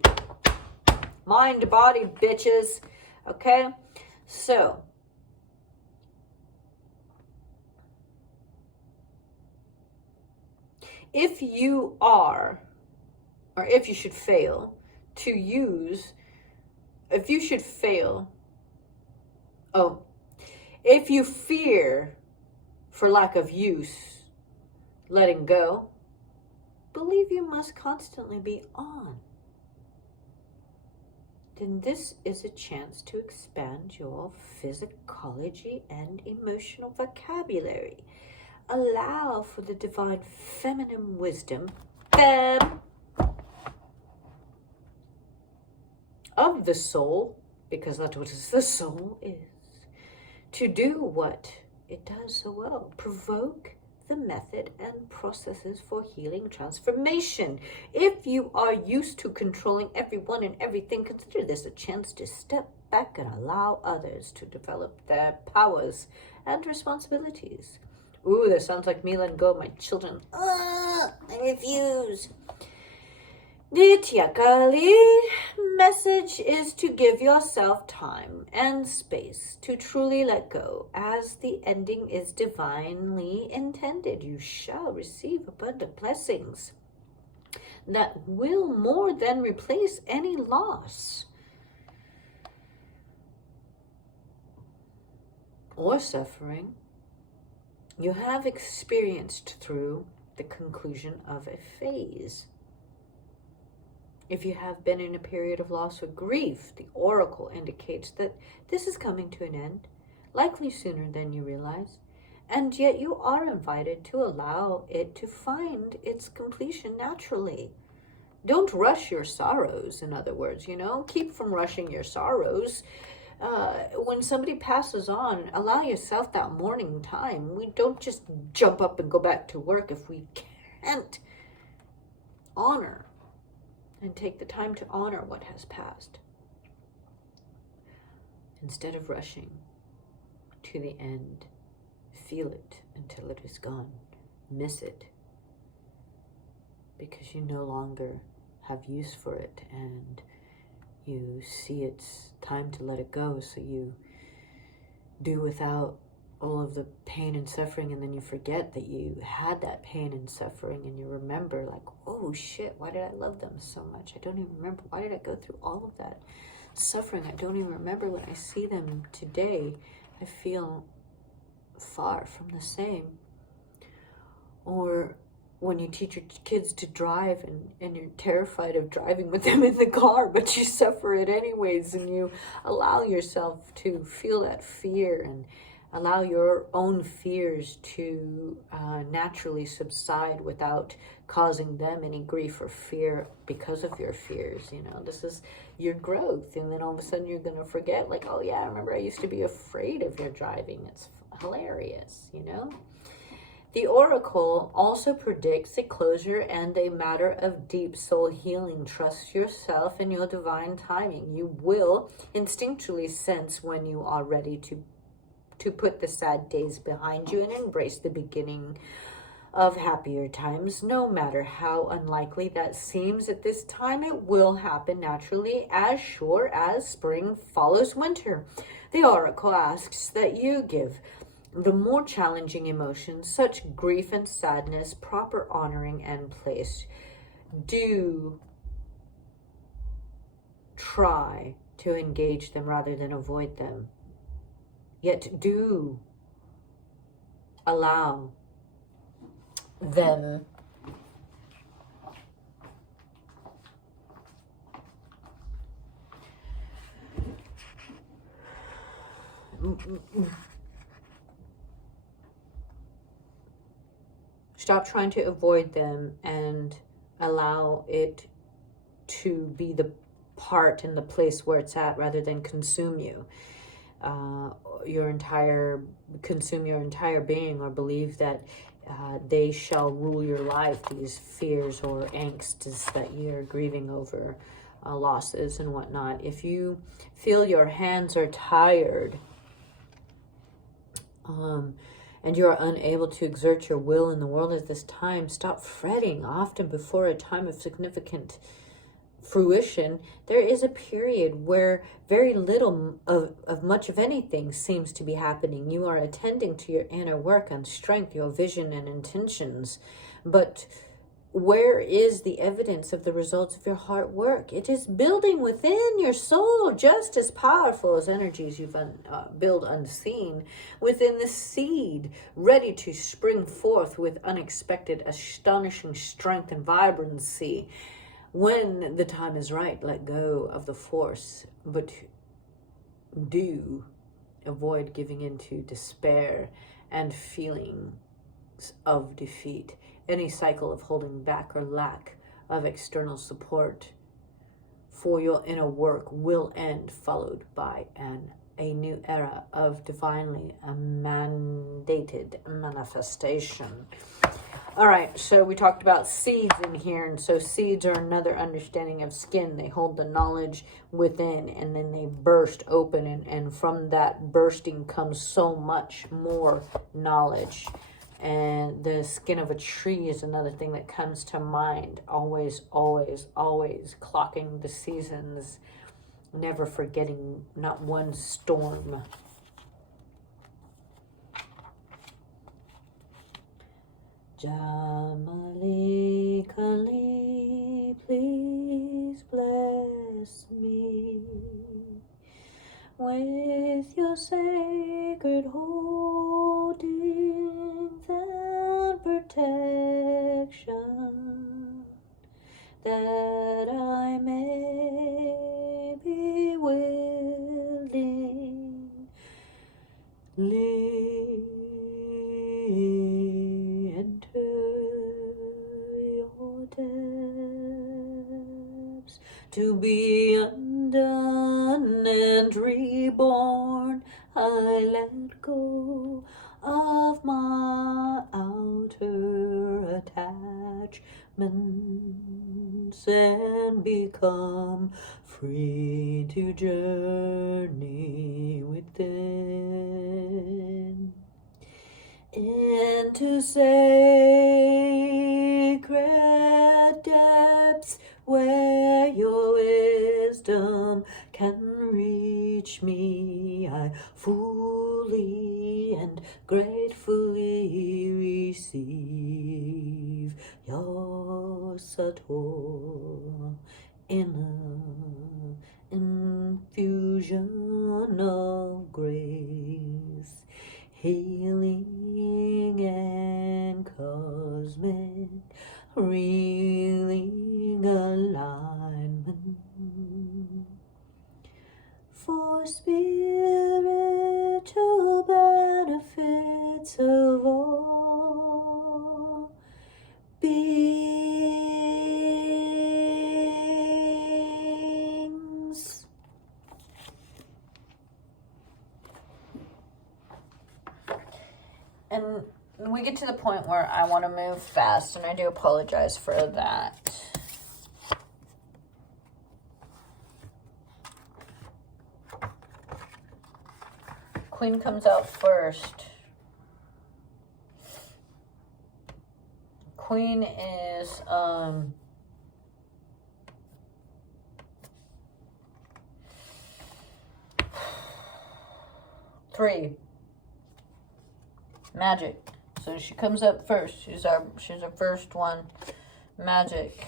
Mind, body, bitches. Okay? So, if you are, or if you should fail to use, if you should fail, if you fear for lack of use, letting go, believe you must constantly be on. Then this is a chance to expand your physiology and emotional vocabulary. Allow for the divine feminine wisdom of the soul, because that's what the soul is, to do what it does so well, provoke the method and processes for healing transformation. If you are used to controlling everyone and everything, consider this a chance to step back and allow others to develop their powers and responsibilities. Ooh, that sounds like me letting go of my children. I refuse. The Tiakali message is to give yourself time and space to truly let go, as the ending is divinely intended. You shall receive abundant blessings that will more than replace any loss or suffering you have experienced through the conclusion of a phase. If you have been in a period of loss or grief, the oracle indicates that this is coming to an end, likely sooner than you realize, and yet you are invited to allow it to find its completion naturally. Don't rush your sorrows, in other words, keep from rushing your sorrows. When somebody passes on, allow yourself that mourning time. We don't just jump up and go back to work if we can't honor and take the time to honor what has passed, instead of rushing to the end. Feel it until it is gone. Miss it, because you no longer have use for it, and you see it's time to let it go, so you do without all of the pain and suffering, and then you forget that you had that pain and suffering, and you remember like, oh shit, why did I love them so much? I don't even remember. Why did I go through all of that suffering? I don't even remember. When I see them today, I feel far from the same. Or when you teach your kids to drive and you're terrified of driving with them in the car, but you suffer it anyways, and you allow yourself to feel that fear and allow your own fears to naturally subside without causing them any grief or fear because of your fears. This is your growth. And then all of a sudden you're going to forget, like, oh yeah, I remember I used to be afraid of your driving. It's hilarious, The oracle also predicts a closure and a matter of deep soul healing. Trust yourself and your divine timing. You will instinctually sense when you are ready to put the sad days behind you and embrace the beginning of happier times. No matter how unlikely that seems at this time, it will happen naturally, as sure as spring follows winter. The oracle asks that you give the more challenging emotions, such grief and sadness, proper honoring and place. Do try to engage them rather than avoid them. Yet do allow them stop trying to avoid them and allow it to be the part and the place where it's at, rather than consume you. Consume your entire being, or believe that they shall rule your life, these fears or angsts that you're grieving over, losses and whatnot. If you feel your hands are tired, and you are unable to exert your will in the world at this time, stop fretting. Often before a time of significant fruition, there is a period where very little of much of anything seems to be happening. You are attending to your inner work and strength, your vision and intentions, but where is the evidence of the results of your hard work? It is building within your soul, just as powerful as energies you've built unseen within the seed, ready to spring forth with unexpected, astonishing strength and vibrancy. When the time is right, let go of the force, but do avoid giving into despair and feelings of defeat. Any cycle of holding back or lack of external support for your inner work will end, followed by a new era of divinely mandated manifestation. All right, so we talked about seeds in here, and so seeds are another understanding of skin. They hold the knowledge within, and then they burst open, and from that bursting comes so much more knowledge. And the skin of a tree is another thing that comes to mind. Always, always, always clocking the seasons, never forgetting not one storm. Jamali Kali, please bless me with your sacred holdings and protection, that I may be willing, enter your depths, to be undone and reborn. I let go of my outer attachments and become free to journey within, into sacred depths where your wisdom can reach me. I fully and gratefully receive your subtle inner infusion of grace, healing and cosmic reeling alignment for spiritual benefits of all beings. And we get to the point where I want to move fast, and I do apologize for that. Queen comes out first. Queen is three. Magic. So she comes up first. She's our first one. Magic.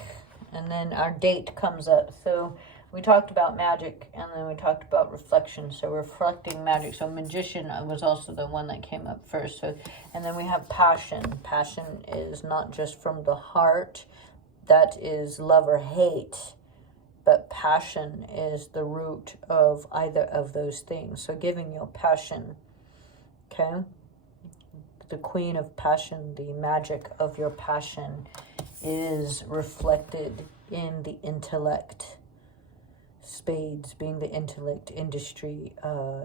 And then our date comes up. So we talked about magic, and then we talked about reflection. So reflecting magic. So magician was also the one that came up first. So, and then we have passion. Passion is not just from the heart. That is love or hate. But passion is the root of either of those things. So giving your passion. Okay? The queen of passion, the magic of your passion, is reflected in the intellect. Spades being the intellect industry,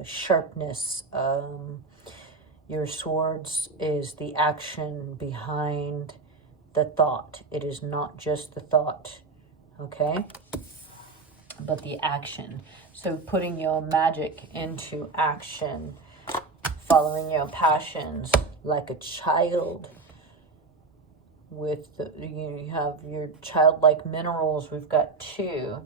sharpness. Your swords is the action behind the thought. It is not just the thought, okay? But the action. So putting your magic into action, following your passions like a child. With the, you have your childlike minerals. We've got 2.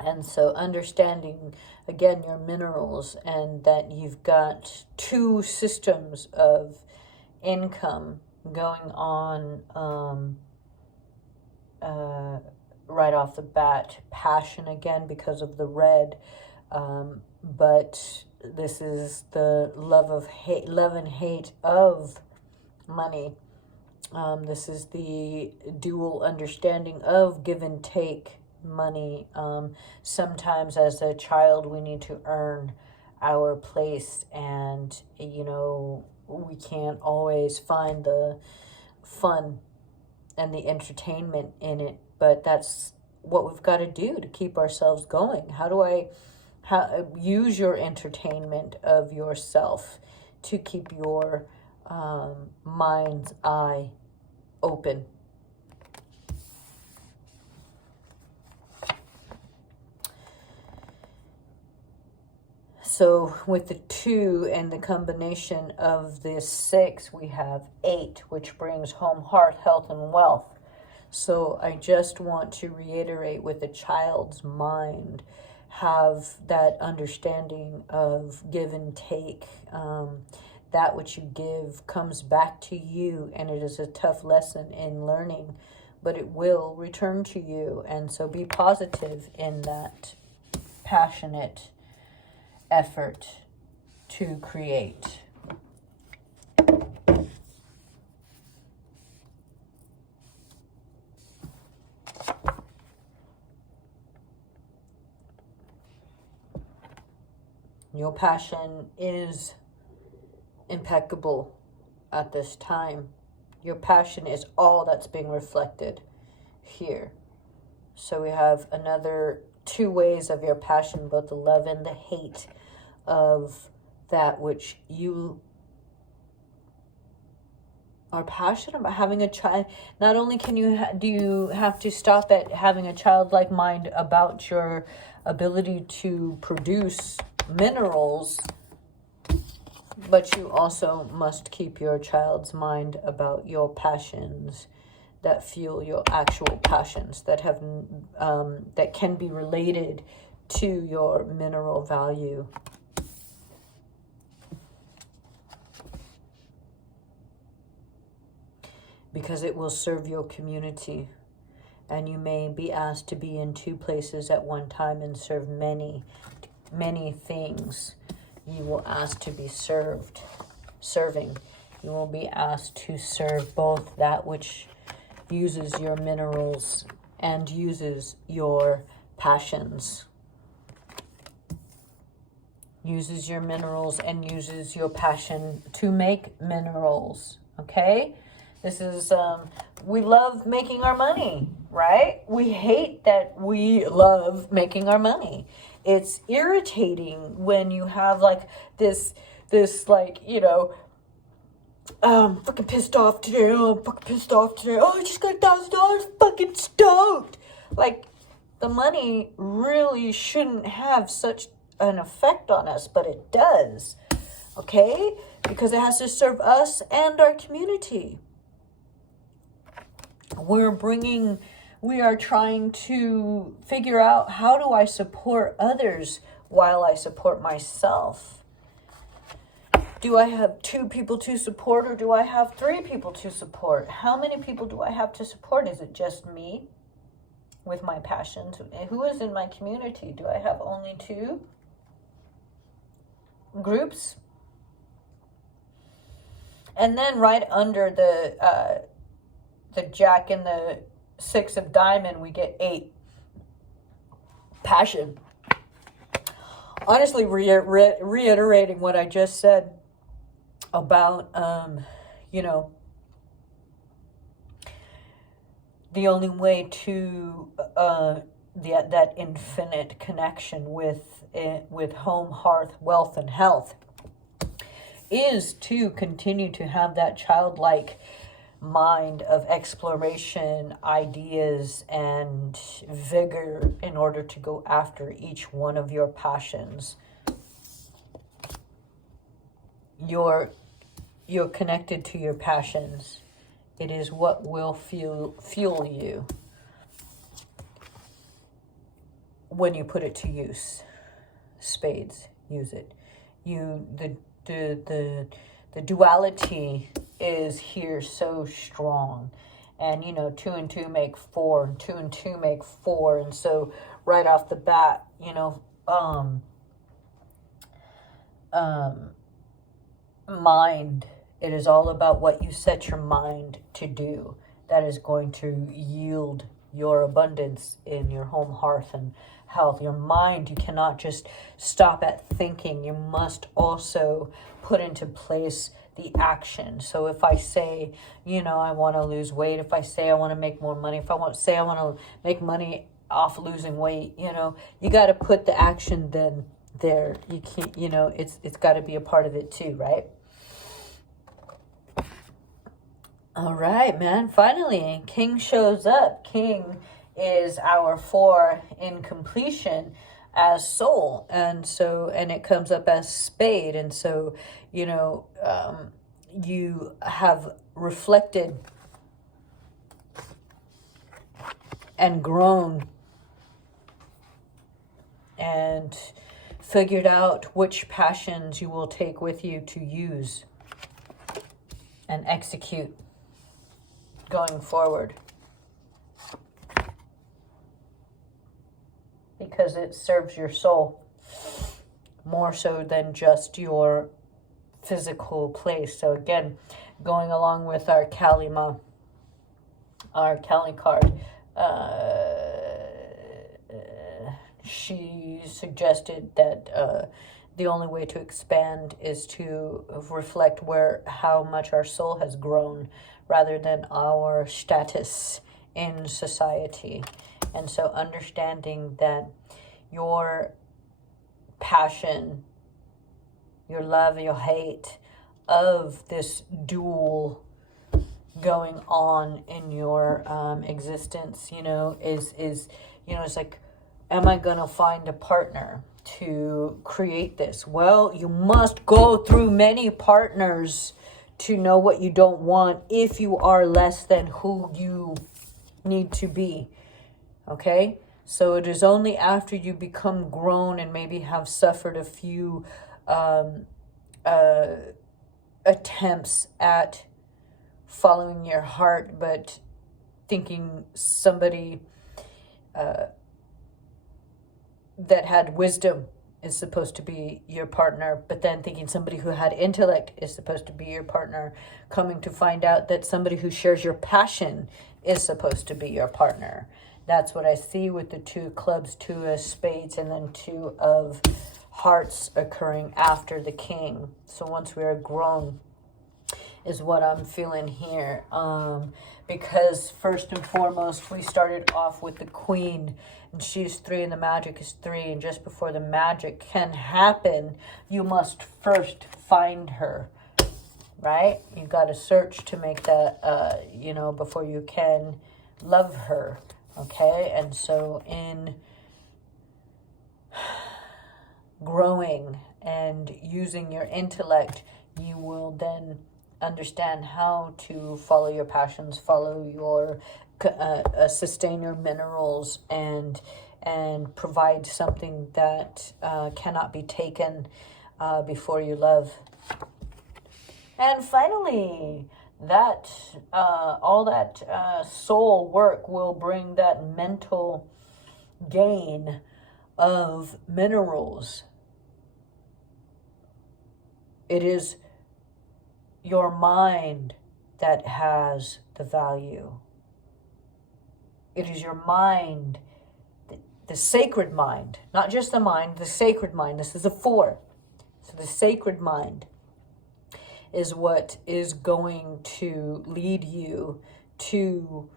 And so understanding, again, your minerals, and that you've got 2 systems of income going on right off the bat. Passion again because of the red. But this is the love and hate of money. This is the dual understanding of give and take money. Sometimes as a child we need to earn our place, and we can't always find the fun and the entertainment in it, but that's what we've got to do to keep ourselves going. How use your entertainment of yourself to keep your mind's eye open. So with the 2 and the combination of the 6, we have 8, which brings home, hearth, health, and wealth. So I just want to reiterate, with a child's mind, have that understanding of give and take. That which you give comes back to you, and it is a tough lesson in learning, but it will return to you. And so be positive in that passionate effort to create. Your passion is impeccable at this time. Your passion is all that's being reflected here. So we have another 2 ways of your passion, both the love and the hate of that which you are passionate about. Having a child, not only can you do you have to stop at having a childlike mind about your ability to produce minerals, but you also must keep your child's mind about your passions that fuel your actual passions, that have that can be related to your mineral value. Because it will serve your community, and you may be asked to be in 2 places at one time and serve many things. You will ask to be serving. You will be asked to serve both that which uses your minerals and uses your passions. Uses your minerals and uses your passion to make minerals. Okay? This is, we love making our money, right? We hate that we love making our money. It's irritating when you have like this like, fucking pissed off today. Oh, I'm fucking pissed off today. Oh, I just got $1,000. Fucking stoked. Like, the money really shouldn't have such an effect on us, but it does. Okay? Because it has to serve us and our community. We are trying to figure out, how do I support others while I support myself? Do I have 2 people to support, or do I have 3 people to support? How many people do I have to support? Is it just me with my passions? Who is in my community? Do I have only 2 groups? And then right under the Jack and the 6 of diamond, we get 8. Passion. Honestly, reiterating what I just said about, the only way to that infinite connection with home, hearth, wealth, and health is to continue to have that childlike mind of exploration, ideas, and vigor in order to go after each one of your passions. You're connected to your passions. It is what will fuel you when you put it to use. Spades, use it. The duality is here so strong. And, you know, 2 and 2 make 4, and 2 and 2 make 4. And so right off the bat, you know, mind, it is all about what you set your mind to do that is going to yield your abundance in your home, hearth, and health. Your mind, you cannot just stop at thinking. You must also put into place the action. So if I say, you know, I want to lose weight, if I say I want to make more money, if I want to say I want to make money off losing weight, you know, you got to put the action then there. You can't, you know, it's got to be a part of it too, right? All right, man. Finally, King shows up. King is our 4 in completion as soul, and so, and it comes up as spade. And so, you know, you have reflected and grown and figured out which passions you will take with you to use and execute going forward, because it serves your soul more so than just your physical place. So again, going along with our Kalima, our Kali card, she suggested that the only way to expand is to reflect how much our soul has grown rather than our status in society. And so understanding that your passion, your love, your hate of this dual going on in your existence, you know, is you know, it's like, am I going to find a partner to create this? Well, you must go through many partners to know what you don't want if you are less than who you need to be. Okay? So it is only after you become grown and maybe have suffered a few attempts at following your heart, but thinking somebody that had wisdom is supposed to be your partner, but then thinking somebody who had intellect is supposed to be your partner, coming to find out that somebody who shares your passion is supposed to be your partner. That's what I see with the 2 clubs, 2 of spades, and then 2 of hearts occurring after the king. So once we are grown is what I'm feeling here. Because first and foremost, we started off with the queen, and she's 3 and the magic is 3. And just before the magic can happen, you must first find her, right? You got to search to make that, you know, before you can love her. Okay. And so in growing and using your intellect, you will then understand how to follow your passions, follow your sustain your minerals, and provide something that cannot be taken before you love. And finally, that all that soul work will bring that mental gain of minerals. It is your mind that has the value. It is your mind, the sacred mind, not just the mind, the sacred mind. This is a 4. So the sacred mind is what is going to lead you to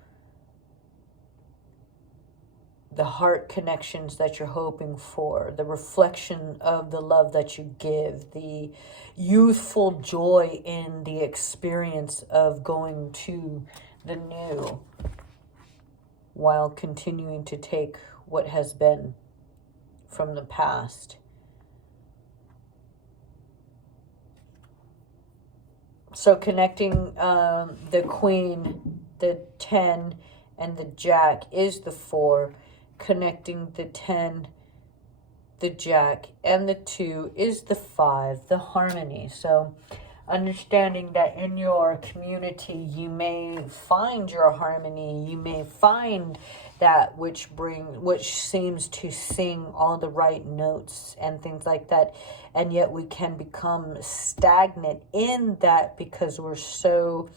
the heart connections that you're hoping for, the reflection of the love that you give, the youthful joy in the experience of going to the new while continuing to take what has been from the past. So connecting the queen, the 10, and the jack is the 4. Connecting the 10, the jack, and the 2 is the 5, the harmony. So understanding that in your community you may find your harmony, you may find that which seems to sing all the right notes and things like that, and yet we can become stagnant in that because we're so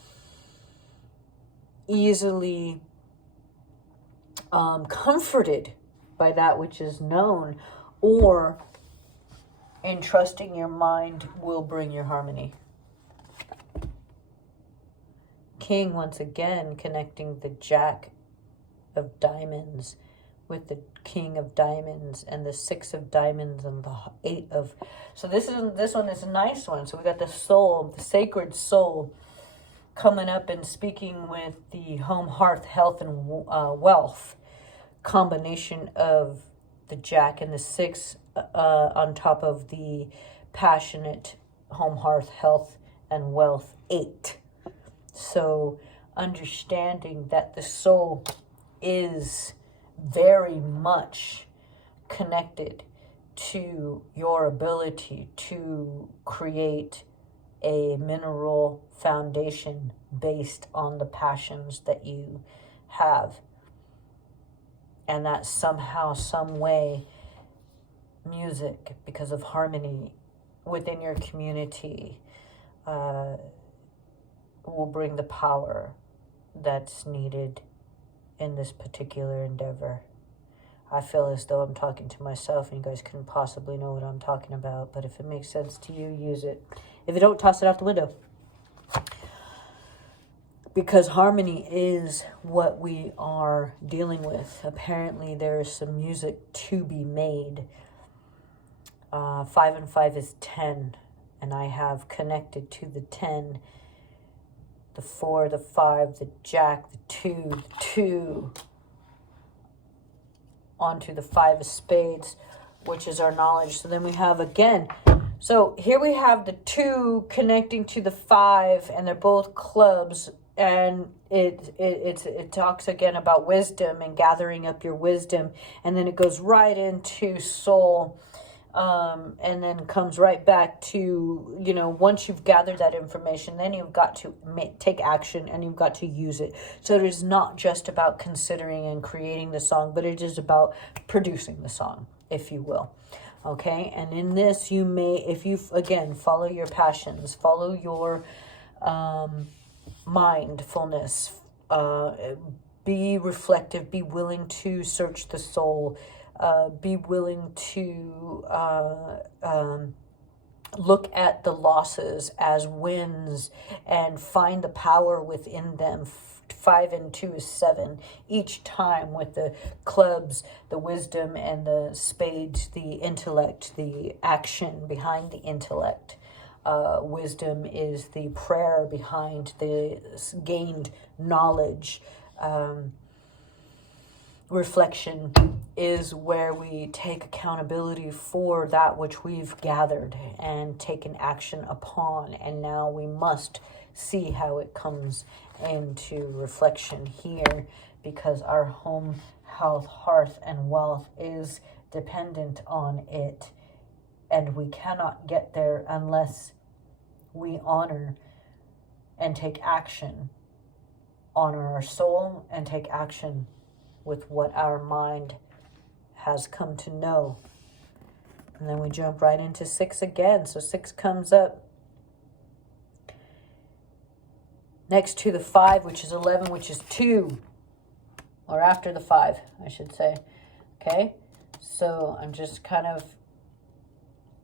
easily comforted by that which is known, or entrusting your mind will bring your harmony. King, once again, connecting the Jack of Diamonds with the King of Diamonds and the 6 of Diamonds and the 8 of... So this one is a nice one. So we got the soul, the sacred soul, coming up and speaking with the home, hearth, health, and wealth combination of the Jack and the 6 on top of the passionate home, hearth, health, and wealth 8. So understanding that the soul is very much connected to your ability to create a mineral foundation based on the passions that you have. And that somehow, some way, music, because of harmony within your community, will bring the power that's needed in this particular endeavor. I feel as though I'm talking to myself and you guys couldn't possibly know what I'm talking about, but if it makes sense to you, use it. If you don't, toss it out the window. Because harmony is what we are dealing with. Apparently there is some music to be made. 5 and 5 is 10, and I have connected to the 10, the 4, the 5, the Jack, the 2, onto the 5 of Spades, which is our knowledge. So then we have again, so here we have the 2 connecting to the 5, and they're both clubs, and it talks again about wisdom and gathering up your wisdom, and then it goes right into soul. And then comes right back to, once you've gathered that information, then you've got to take action and you've got to use it. So it is not just about considering and creating the song, but it is about producing the song, if you will. Okay? And in this, you may, if you, again, follow your passions, follow your mindfulness, be reflective, be willing to search the soul, be willing to look at the losses as wins and find the power within them. 5 and 2 is 7. Each time with the clubs, the wisdom, and the spades, the intellect, the action behind the intellect. Wisdom is the prayer behind the gained knowledge. Reflection is where we take accountability for that which we've gathered and taken action upon, and now we must see how it comes into reflection here, because our home, health, hearth, and wealth is dependent on it, and we cannot get there unless we honor and take action, honor our soul, and take action with what our mind has come to know. And then we jump right into 6 again. So 6 comes up next to the 5, which is 11, which is 2. Or after the 5, I should say. Okay? So I'm just kind of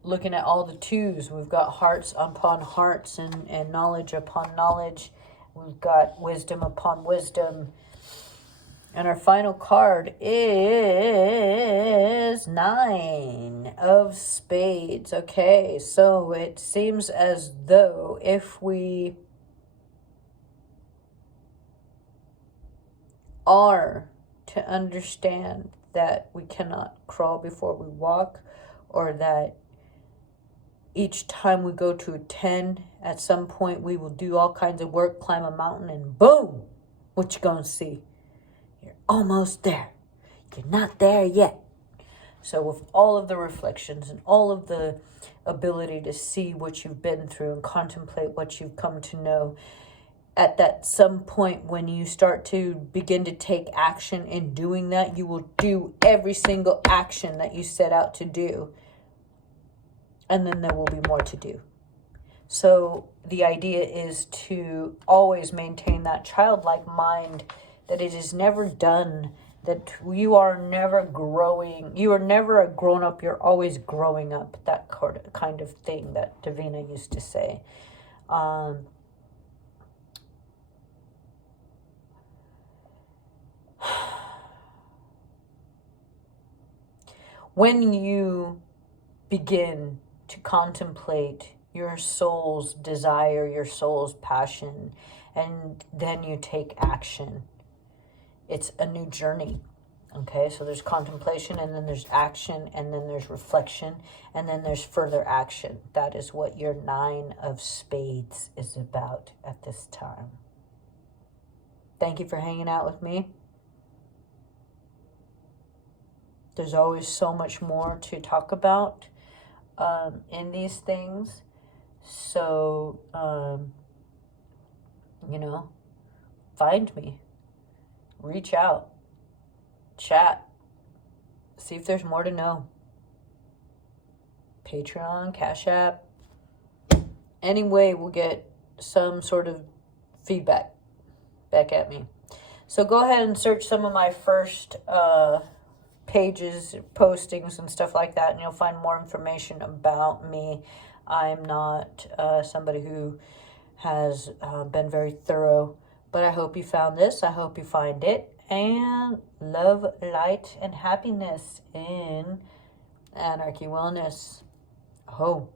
looking at all the 2s. We've got hearts upon hearts and knowledge upon knowledge. We've got wisdom upon wisdom. And our final card is 9 of Spades. Okay, so it seems as though if we are to understand that we cannot crawl before we walk, or that each time we go to a 10, at some point we will do all kinds of work, climb a mountain, and boom, what you gonna see? You're almost there. You're not there yet. So with all of the reflections and all of the ability to see what you've been through and contemplate what you've come to know, at that some point when you start to begin to take action in doing that, you will do every single action that you set out to do. And then there will be more to do. So the idea is to always maintain that childlike mind, that it is never done, that you are never growing. You are never a grown-up, you're always growing up, that kind of thing that Davina used to say. When you begin to contemplate your soul's desire, your soul's passion, and then you take action, it's a new journey. Okay, so there's contemplation, and then there's action, and then there's reflection, and then there's further action. That is what your 9 of Spades is about at this time. Thank you for hanging out with me. There's always so much more to talk about in these things. So, find me. Reach out. Chat. See if there's more to know. Patreon, Cash App. Anyway, we'll get some sort of feedback back at me. So go ahead and search some of my first pages, postings, and stuff like that, and you'll find more information about me. I'm not somebody who has been very thorough, but I hope you found this. I hope you find it. And love, light, and happiness in Anarchy Wellness. Ho.